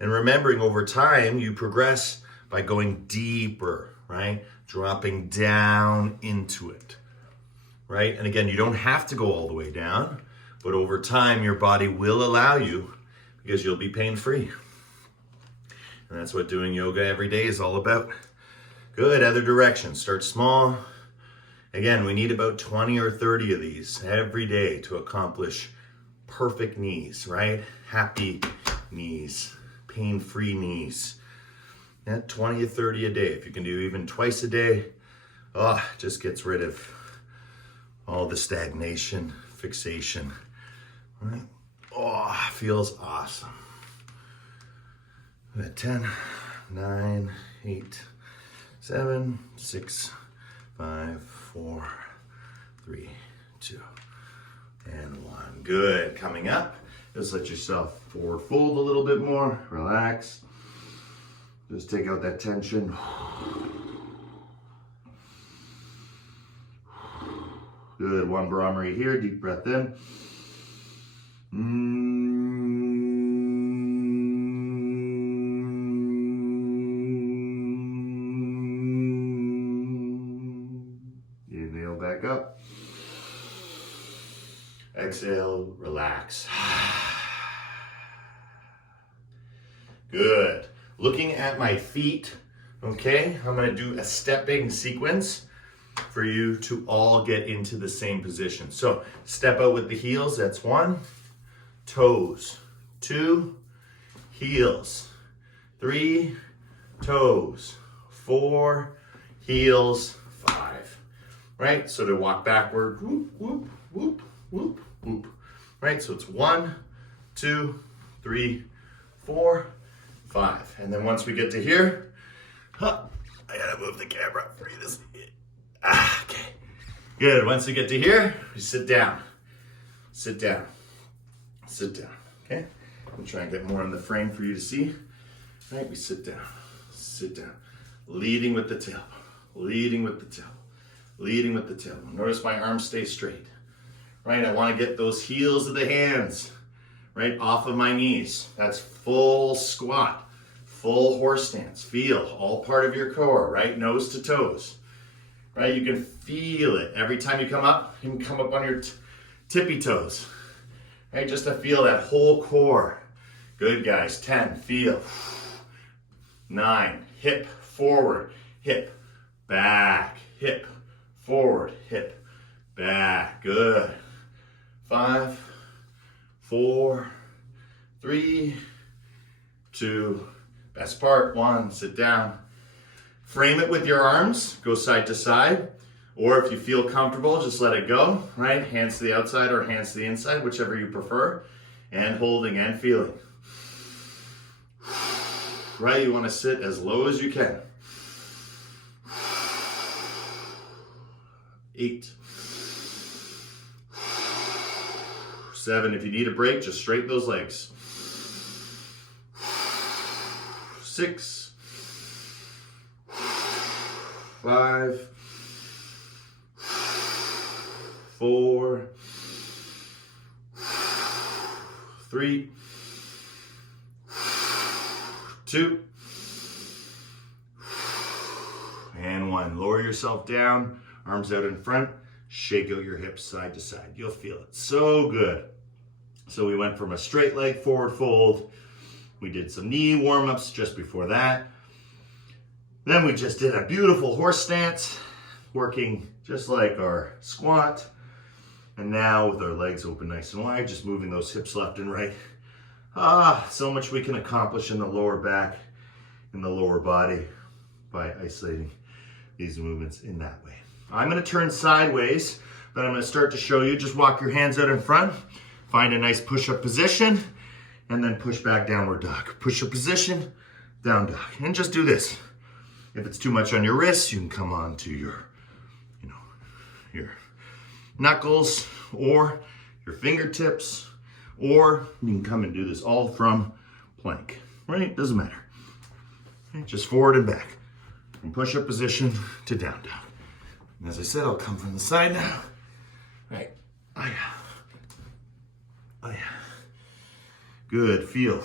And remembering over time, you progress by going deeper, right? Dropping down into it, right? And again, you don't have to go all the way down, but over time, your body will allow you because you'll be pain-free. And that's what doing yoga every day is all about. Good, other direction. Start small. Again, we need about 20 or 30 of these every day to accomplish perfect knees, right? Happy knees, pain-free knees. Yeah, 20 or 30 a day. If you can do even twice a day, just gets rid of all the stagnation, fixation. Right? Oh, feels awesome. 10, 9, 8, 7, 6, 5, 4, 3, 2, and 1. Good. Coming up, just let yourself forward fold a little bit more. Relax. Just take out that tension. Good. 1 Brahmari here. Deep breath in. Inhale back up. Exhale, relax. Good. Looking at my feet, okay? I'm gonna do a stepping sequence for you to all get into the same position. So step out with the heels, that's 1. Toes, 2. heels. 3 toes. 4 heels. 5. Right? So to walk backward, whoop, whoop, whoop, whoop, whoop. Right? So it's 1, 2, 3, 4, 5. And then once we get to here, I gotta move the camera for you to see it. Okay. Good. Once we get to here, we sit down. Sit down. Sit down. Okay? I'm trying to get more in the frame for you to see. Right? We sit down. Sit down. Leading with the tailbone. Leading with the tailbone. Leading with the tailbone. Notice my arms stay straight. Right? I want to get those heels of the hands right off of my knees. That's full squat. Full horse stance. Feel all part of your core, right? Nose to toes. Right? You can feel it. Every time you come up, you can come up on your tippy toes. Right? Just to feel that whole core. Good, guys. 10. Feel. 9. Hip forward. Hip. Back. Hip. Forward. Hip. Back. Good. 5. 4. 3. 2. Best part. 1. Sit down. Frame it with your arms, go side to side, or if you feel comfortable, just let it go, right? Hands to the outside or hands to the inside, whichever you prefer, and holding and feeling. Right, you want to sit as low as you can. 8. 7, if you need a break, just straighten those legs. 6. 5, 4, 3, 2, and 1. Lower yourself down, arms out in front, shake out your hips side to side. You'll feel it so good. So we went from a straight leg forward fold. We did some knee warm-ups just before that. Then we just did a beautiful horse stance, working just like our squat. And now with our legs open nice and wide, just moving those hips left and right. So much we can accomplish in the lower back, in the lower body by isolating these movements in that way. I'm gonna turn sideways, but I'm gonna start to show you. Just walk your hands out in front, find a nice push-up position, and then push back, downward dog. Push-up position, down dog. And just do this. If it's too much on your wrists, you can come on to your knuckles or your fingertips, or you can come and do this all from plank, right? Doesn't matter. Okay, just forward and back. From push-up position to down dog. And as I said, I'll come from the side now. Right. Good, feel.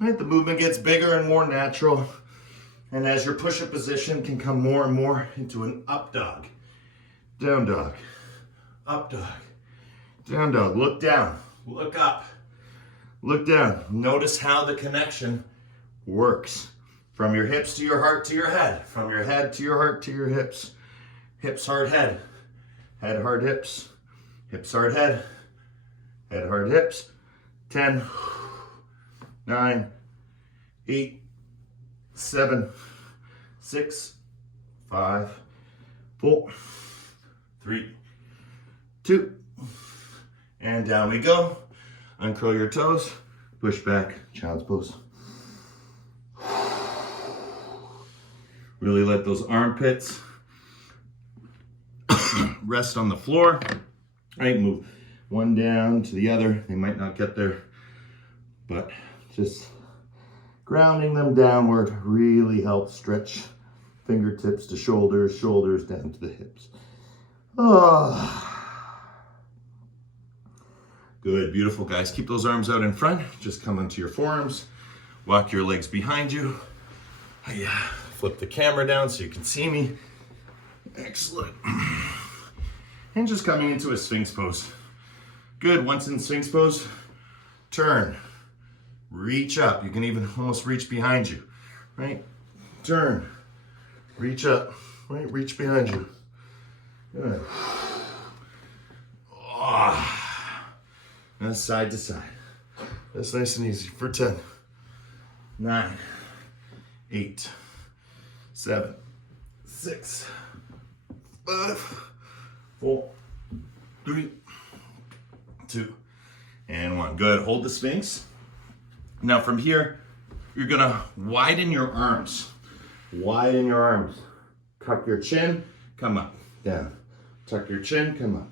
Right, the movement gets bigger and more natural. And as your push-up position can come more and more into an up dog, down dog, up dog, down dog. Look down, look up, look down. Notice how the connection works. From your hips to your heart to your head, from your head to your heart to your hips. Hips, heart, head. Head, heart, hips. Hips, heart, head. Head, heart, hips. 10, 9, 8, 7, 6, 5, 4, 3, 2, and down we go. Uncurl your toes, push back, child's pose. Really let those armpits rest on the floor. Right, move one down to the other. They might not get there, but just grounding them downward really helps stretch fingertips to shoulders, shoulders down to the hips. Good, beautiful, guys. Keep those arms out in front. Just come onto your forearms. Walk your legs behind you. Flip the camera down so you can see me. Excellent. And just coming into a Sphinx pose. Good, once in Sphinx pose, turn. Reach up. You can even almost reach behind you, right? Turn. Reach up, right? Reach behind you. Good. And side to side. That's nice and easy for 10, 9, 8, 7, 6, 5, 4, 3, 2, and 1. Good. Hold the Sphinx. Now from here, you're gonna widen your arms. Widen your arms. Tuck your chin, come up, down. Tuck your chin, come up.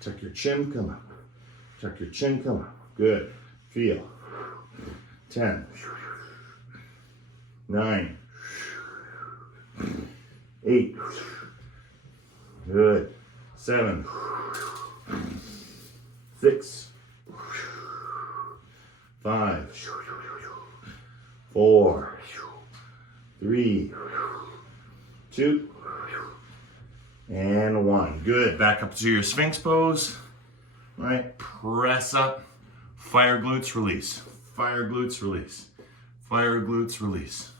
Tuck your chin, come up. Tuck your chin, come up. Good. Feel. 10, 9, 8. Good. 7, 6, 5, 4, 3, 2, and 1. Good. Back up to your Sphinx pose. Right. Press up. Fire glutes, release. Fire glutes, release. Fire glutes, release.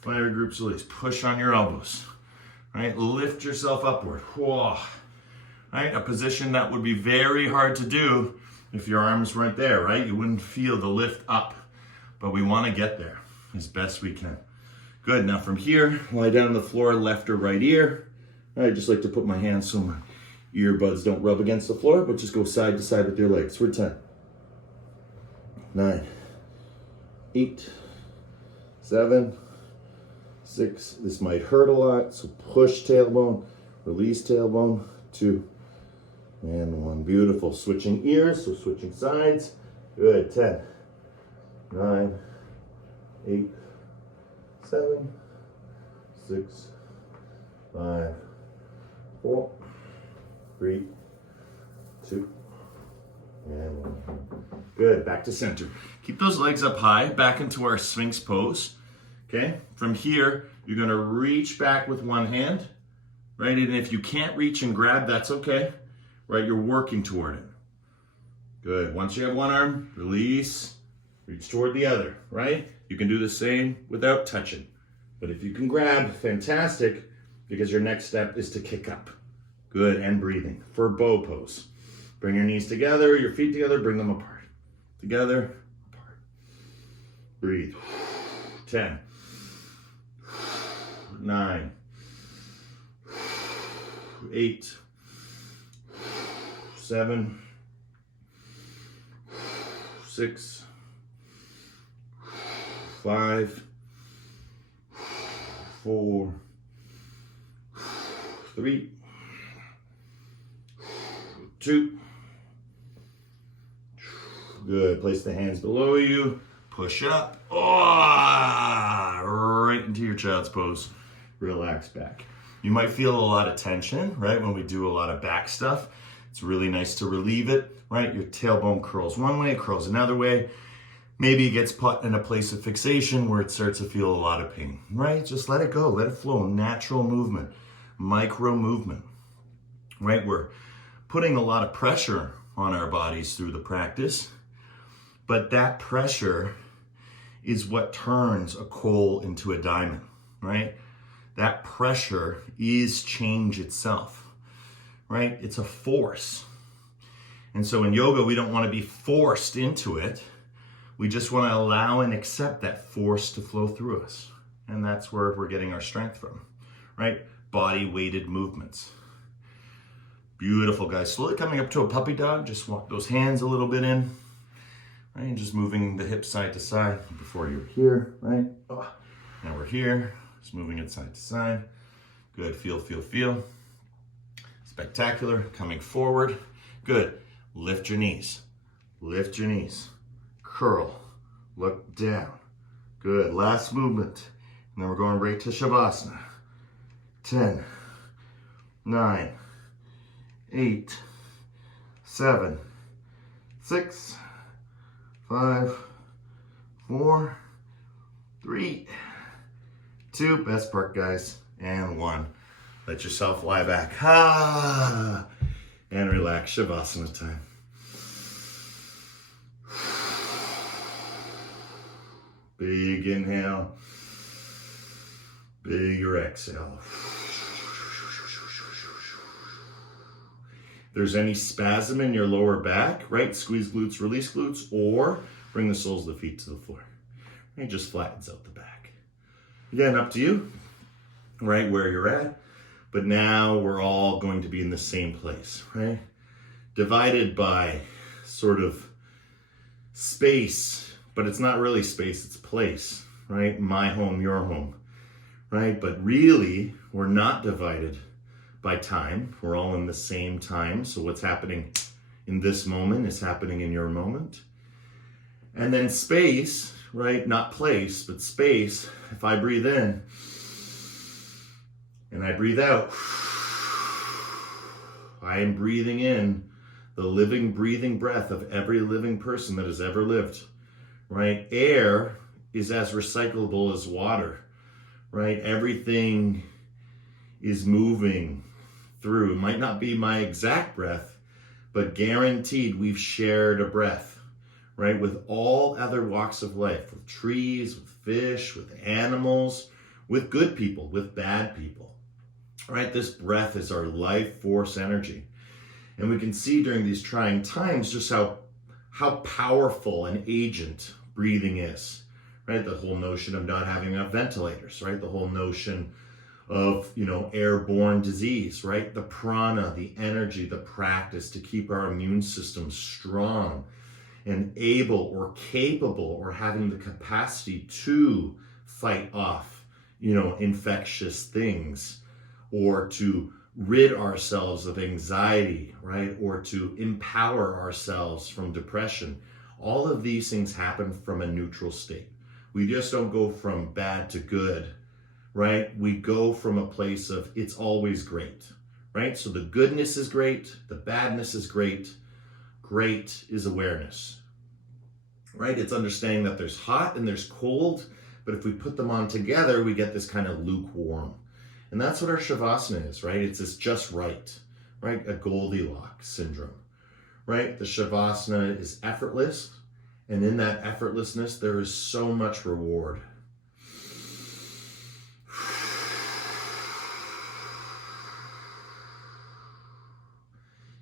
Fire glutes, release. Push on your elbows. Right. Lift yourself upward. Whoa. Right. A position that would be very hard to do if your arms weren't there, right? You wouldn't feel the lift up, but we want to get there as best we can. Good. Now from here, lie down on the floor, left or right ear. I just like to put my hands so my earbuds don't rub against the floor, but just go side to side with your legs for 10, 9, 8, 7, 6. This might hurt a lot, so push tailbone, release tailbone, 2, and 1. Beautiful. Switching ears, so switching sides. Good. 10, 9, 8, 7, 6, 5, 4, 3, 2, and 1. Good. Back to center. Keep those legs up high, back into our Sphinx pose. Okay. From here, you're going to reach back with one hand, right? And if you can't reach and grab, that's okay, right? You're working toward it. Good. Once you have one arm, release, reach toward the other, right? You can do the same without touching. But if you can grab, fantastic, because your next step is to kick up. Good. And breathing for bow pose. Bring your knees together, your feet together, bring them apart. Together, apart. Breathe. 10, 9, 8, 7, 6, 5, 4, 3, 2. Good. Place the hands below you. Push up. Oh, right into your child's pose. Relax back. You might feel a lot of tension, right? When we do a lot of back stuff, it's really nice to relieve it, right? Your tailbone curls one way, curls another way. Maybe it gets put in a place of fixation where it starts to feel a lot of pain, right? Just let it go. Let it flow. Natural movement, micro movement, right? We're putting a lot of pressure on our bodies through the practice, but that pressure is what turns a coal into a diamond, right? That pressure is change itself, right? It's a force. And so in yoga, we don't want to be forced into it. We just want to allow and accept that force to flow through us. And that's where we're getting our strength from, right? Body weighted movements. Beautiful, guys. Slowly coming up to a puppy dog. Just walk those hands a little bit in, right? And just moving the hips side to side. Before you're here, right? Oh. Now we're here. Just moving it side to side. Good. Feel, feel, feel. Spectacular. Coming forward. Good. Lift your knees. Lift your knees. Curl. Look down. Good. Last movement. And then we're going right to Shavasana. 10, 9, 8, 7, 6, 5, 4, 3, 2, best part, guys, and 1. Let yourself lie back. Ah, and relax. Shavasana time. Big inhale. Bigger exhale. If there's any spasm in your lower back, right? Squeeze glutes, release glutes, or Bring the soles of the feet to the floor. And it just flattens out the back. Again, up to you, right where you're at. But now we're all going to be in the same place, right? Divided by sort of space, but it's not really space, it's place, right? My home, your home, right? But really, we're not divided by time. We're all in the same time. So what's happening in this moment is happening in your moment. And then space, right? Not place, but space. If I breathe in and I breathe out, I am breathing in the living, breathing breath of every living person that has ever lived, right? Air is as recyclable as water, right? Everything is moving through. It might not be my exact breath, but guaranteed we've shared a breath, right? With all other walks of life, with trees, with fish, with animals, with good people, with bad people, right? This breath is our life force energy. And we can see during these trying times just how powerful an agent breathing is, right? The whole notion of not having enough ventilators, right? The whole notion of, airborne disease, right? The prana, the energy, the practice to keep our immune system strong and able or capable or having the capacity to fight off, infectious things, or to rid ourselves of anxiety, right? Or to empower ourselves from depression. All of these things happen from a neutral state. We just don't go from bad to good, right? We go from a place of it's always great, right? So the goodness is great, the badness is great. Great is awareness, right? It's understanding that there's hot and there's cold, but if we put them on together, we get this kind of lukewarm. And that's what our Shavasana is, right? It's this just right? A Goldilocks syndrome, right? The Shavasana is effortless, and in that effortlessness, there is so much reward.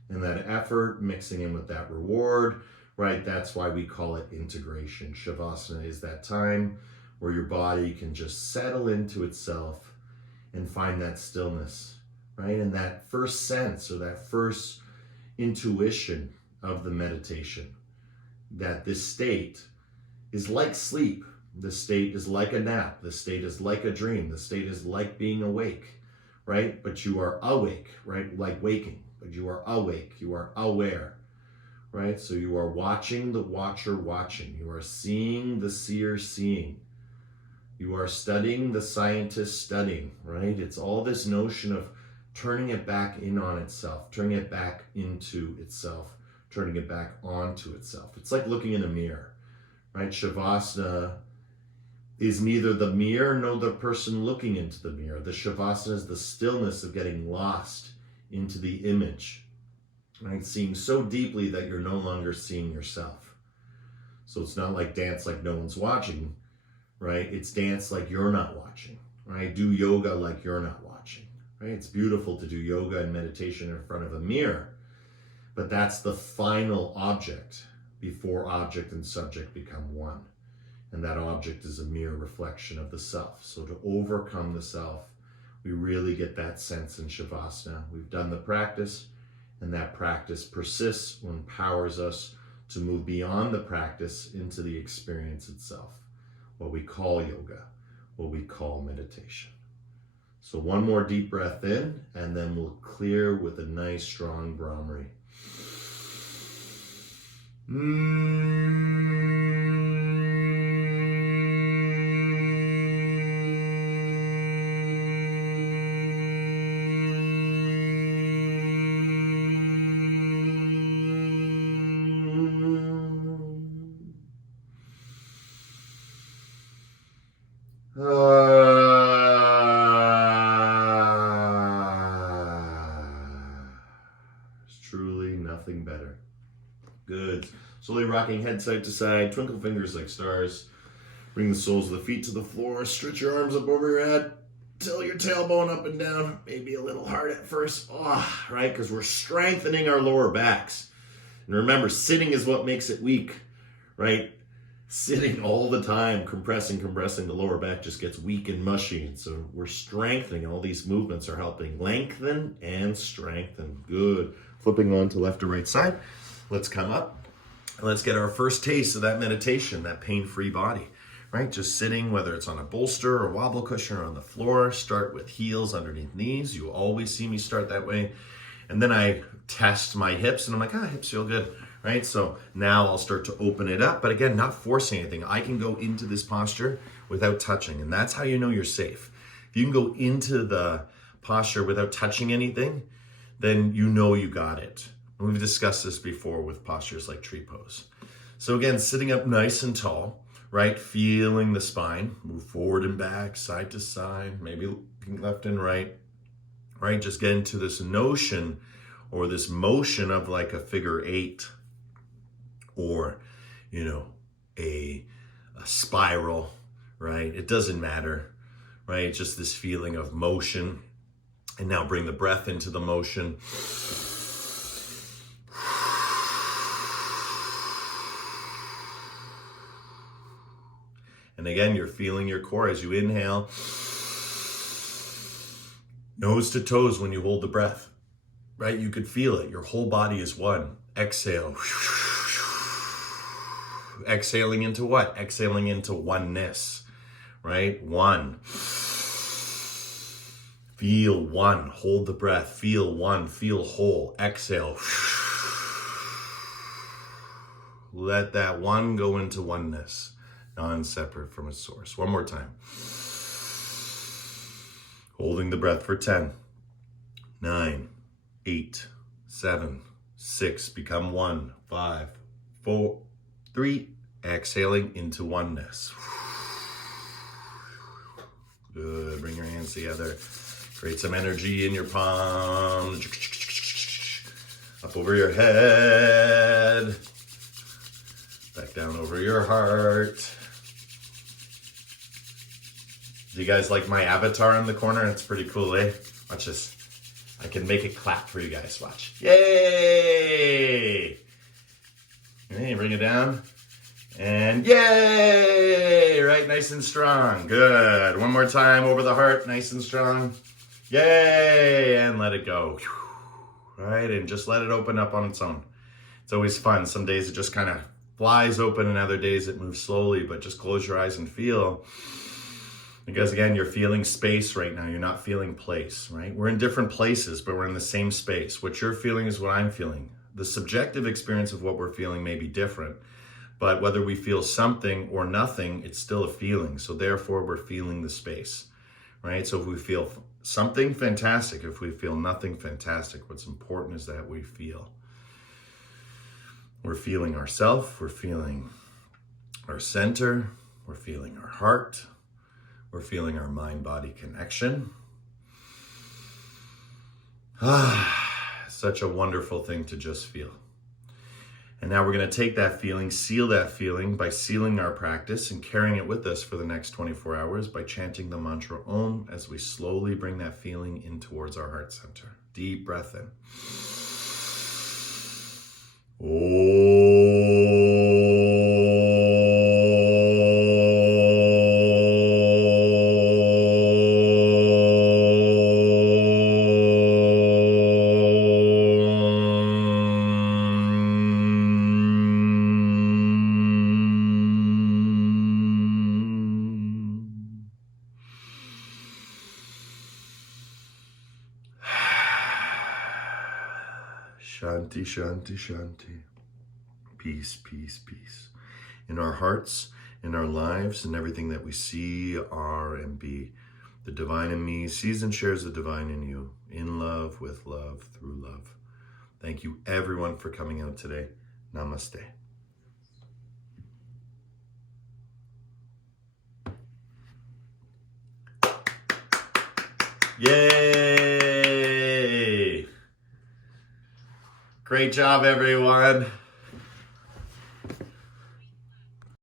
And that effort mixing in with that reward, right? That's why we call it integration. Shavasana is that time where your body can just settle into itself and find that stillness, right? And that first sense or that first intuition of the meditation, that this state is like sleep. The state is like a nap. The state is like a dream. The state is like being awake, right? But you are awake, right? Like waking, but you are awake. You are aware, right? So you are watching the watcher watching. You are seeing the seer seeing. You are studying the scientist studying, right? It's all this notion of turning it back in on itself, turning it back into itself, turning it back onto itself. It's like looking in a mirror, right? Shavasana is neither the mirror nor the person looking into the mirror. The Shavasana is the stillness of getting lost into the image, right? Seeing so deeply that you're no longer seeing yourself. So it's not like dance like no one's watching, right? It's dance like you're not watching, right? Do yoga like you're not watching, right? It's beautiful to do yoga and meditation in front of a mirror, but that's the final object before object and subject become one. And that object is a mere reflection of the self. So to overcome the self, we really get that sense in Shavasana. We've done the practice, and that practice persists or empowers us to move beyond the practice into the experience itself. What we call yoga, what we call meditation. So one more deep breath in, and then we'll clear with a nice strong Brahmari. Truly nothing better. Good. Slowly rocking head side to side, twinkle fingers like stars. Bring the soles of the feet to the floor. Stretch your arms up over your head. Tilt your tailbone up and down. Maybe a little hard at first. Right? Because we're strengthening our lower backs. And remember, sitting is what makes it weak, right? sitting all the time, compressing, the lower back just gets weak and mushy. And so we're strengthening. All these movements are helping lengthen and strengthen. Good. Flipping on to left or right side. Let's come up and let's get our first taste of that meditation, that pain-free body, right? Just sitting, whether it's on a bolster or wobble cushion or on the floor. Start with heels underneath knees. You always see me start that way. And then I test my hips and I'm like, hips feel good. Right, so now I'll start to open it up, but again, not forcing anything. I can go into this posture without touching, and that's how you know you're safe. If you can go into the posture without touching anything, then you know you got it. And we've discussed this before with postures like tree pose. So again, sitting up nice and tall, right, feeling the spine, move forward and back, side to side, maybe looking left and right, just get into this notion or this motion of like a figure eight, or, a spiral, right? It doesn't matter, right? Just this feeling of motion. And now bring the breath into the motion. And again, you're feeling your core as you inhale. Nose to toes when you hold the breath, right? You could feel it. Your whole body is one. Exhale. Exhaling into what? Exhaling into oneness, right? One. Feel one. Hold the breath. Feel one. Feel whole. Exhale. Let that one go into oneness, non-separate from its source. One more time. Holding the breath for 10, 9, 8, 7, 6. Become 1, 5, 4, 3, exhaling into oneness. Good, bring your hands together. Create some energy in your palms. Up over your head. Back down over your heart. Do you guys like my avatar in the corner? It's pretty cool, eh? Watch this. I can make it clap for you guys. Watch. Yay! Okay, bring it down. And yay! Right, nice and strong. Good. One more time over the heart, nice and strong. Yay! And let it go. All right, and just let it open up on its own. It's always fun. Some days it just kind of flies open and other days it moves slowly, but just close your eyes and feel. Because again, you're feeling space right now. You're not feeling place, right? We're in different places, but we're in the same space. What you're feeling is what I'm feeling. The subjective experience of what we're feeling may be different, but whether we feel something or nothing, it's still a feeling. So therefore, we're feeling the space, right? So if we feel something, fantastic. If we feel nothing, fantastic. What's important is that we feel. We're feeling ourself. We're feeling our center. We're feeling our heart. We're feeling our mind-body connection. Such a wonderful thing to just feel. And now we're going to take that feeling, seal that feeling by sealing our practice and carrying it with us for the next 24 hours by chanting the mantra Om as we slowly bring that feeling in towards our heart center. Deep breath in. Shanti, shanti, shanti. Peace, peace, peace. In our hearts, in our lives, in everything that we see, are, and be. The divine in me sees and shares the divine in you. In love, with love, through love. Thank you everyone for coming out today. Namaste. Yay! Great job, everyone.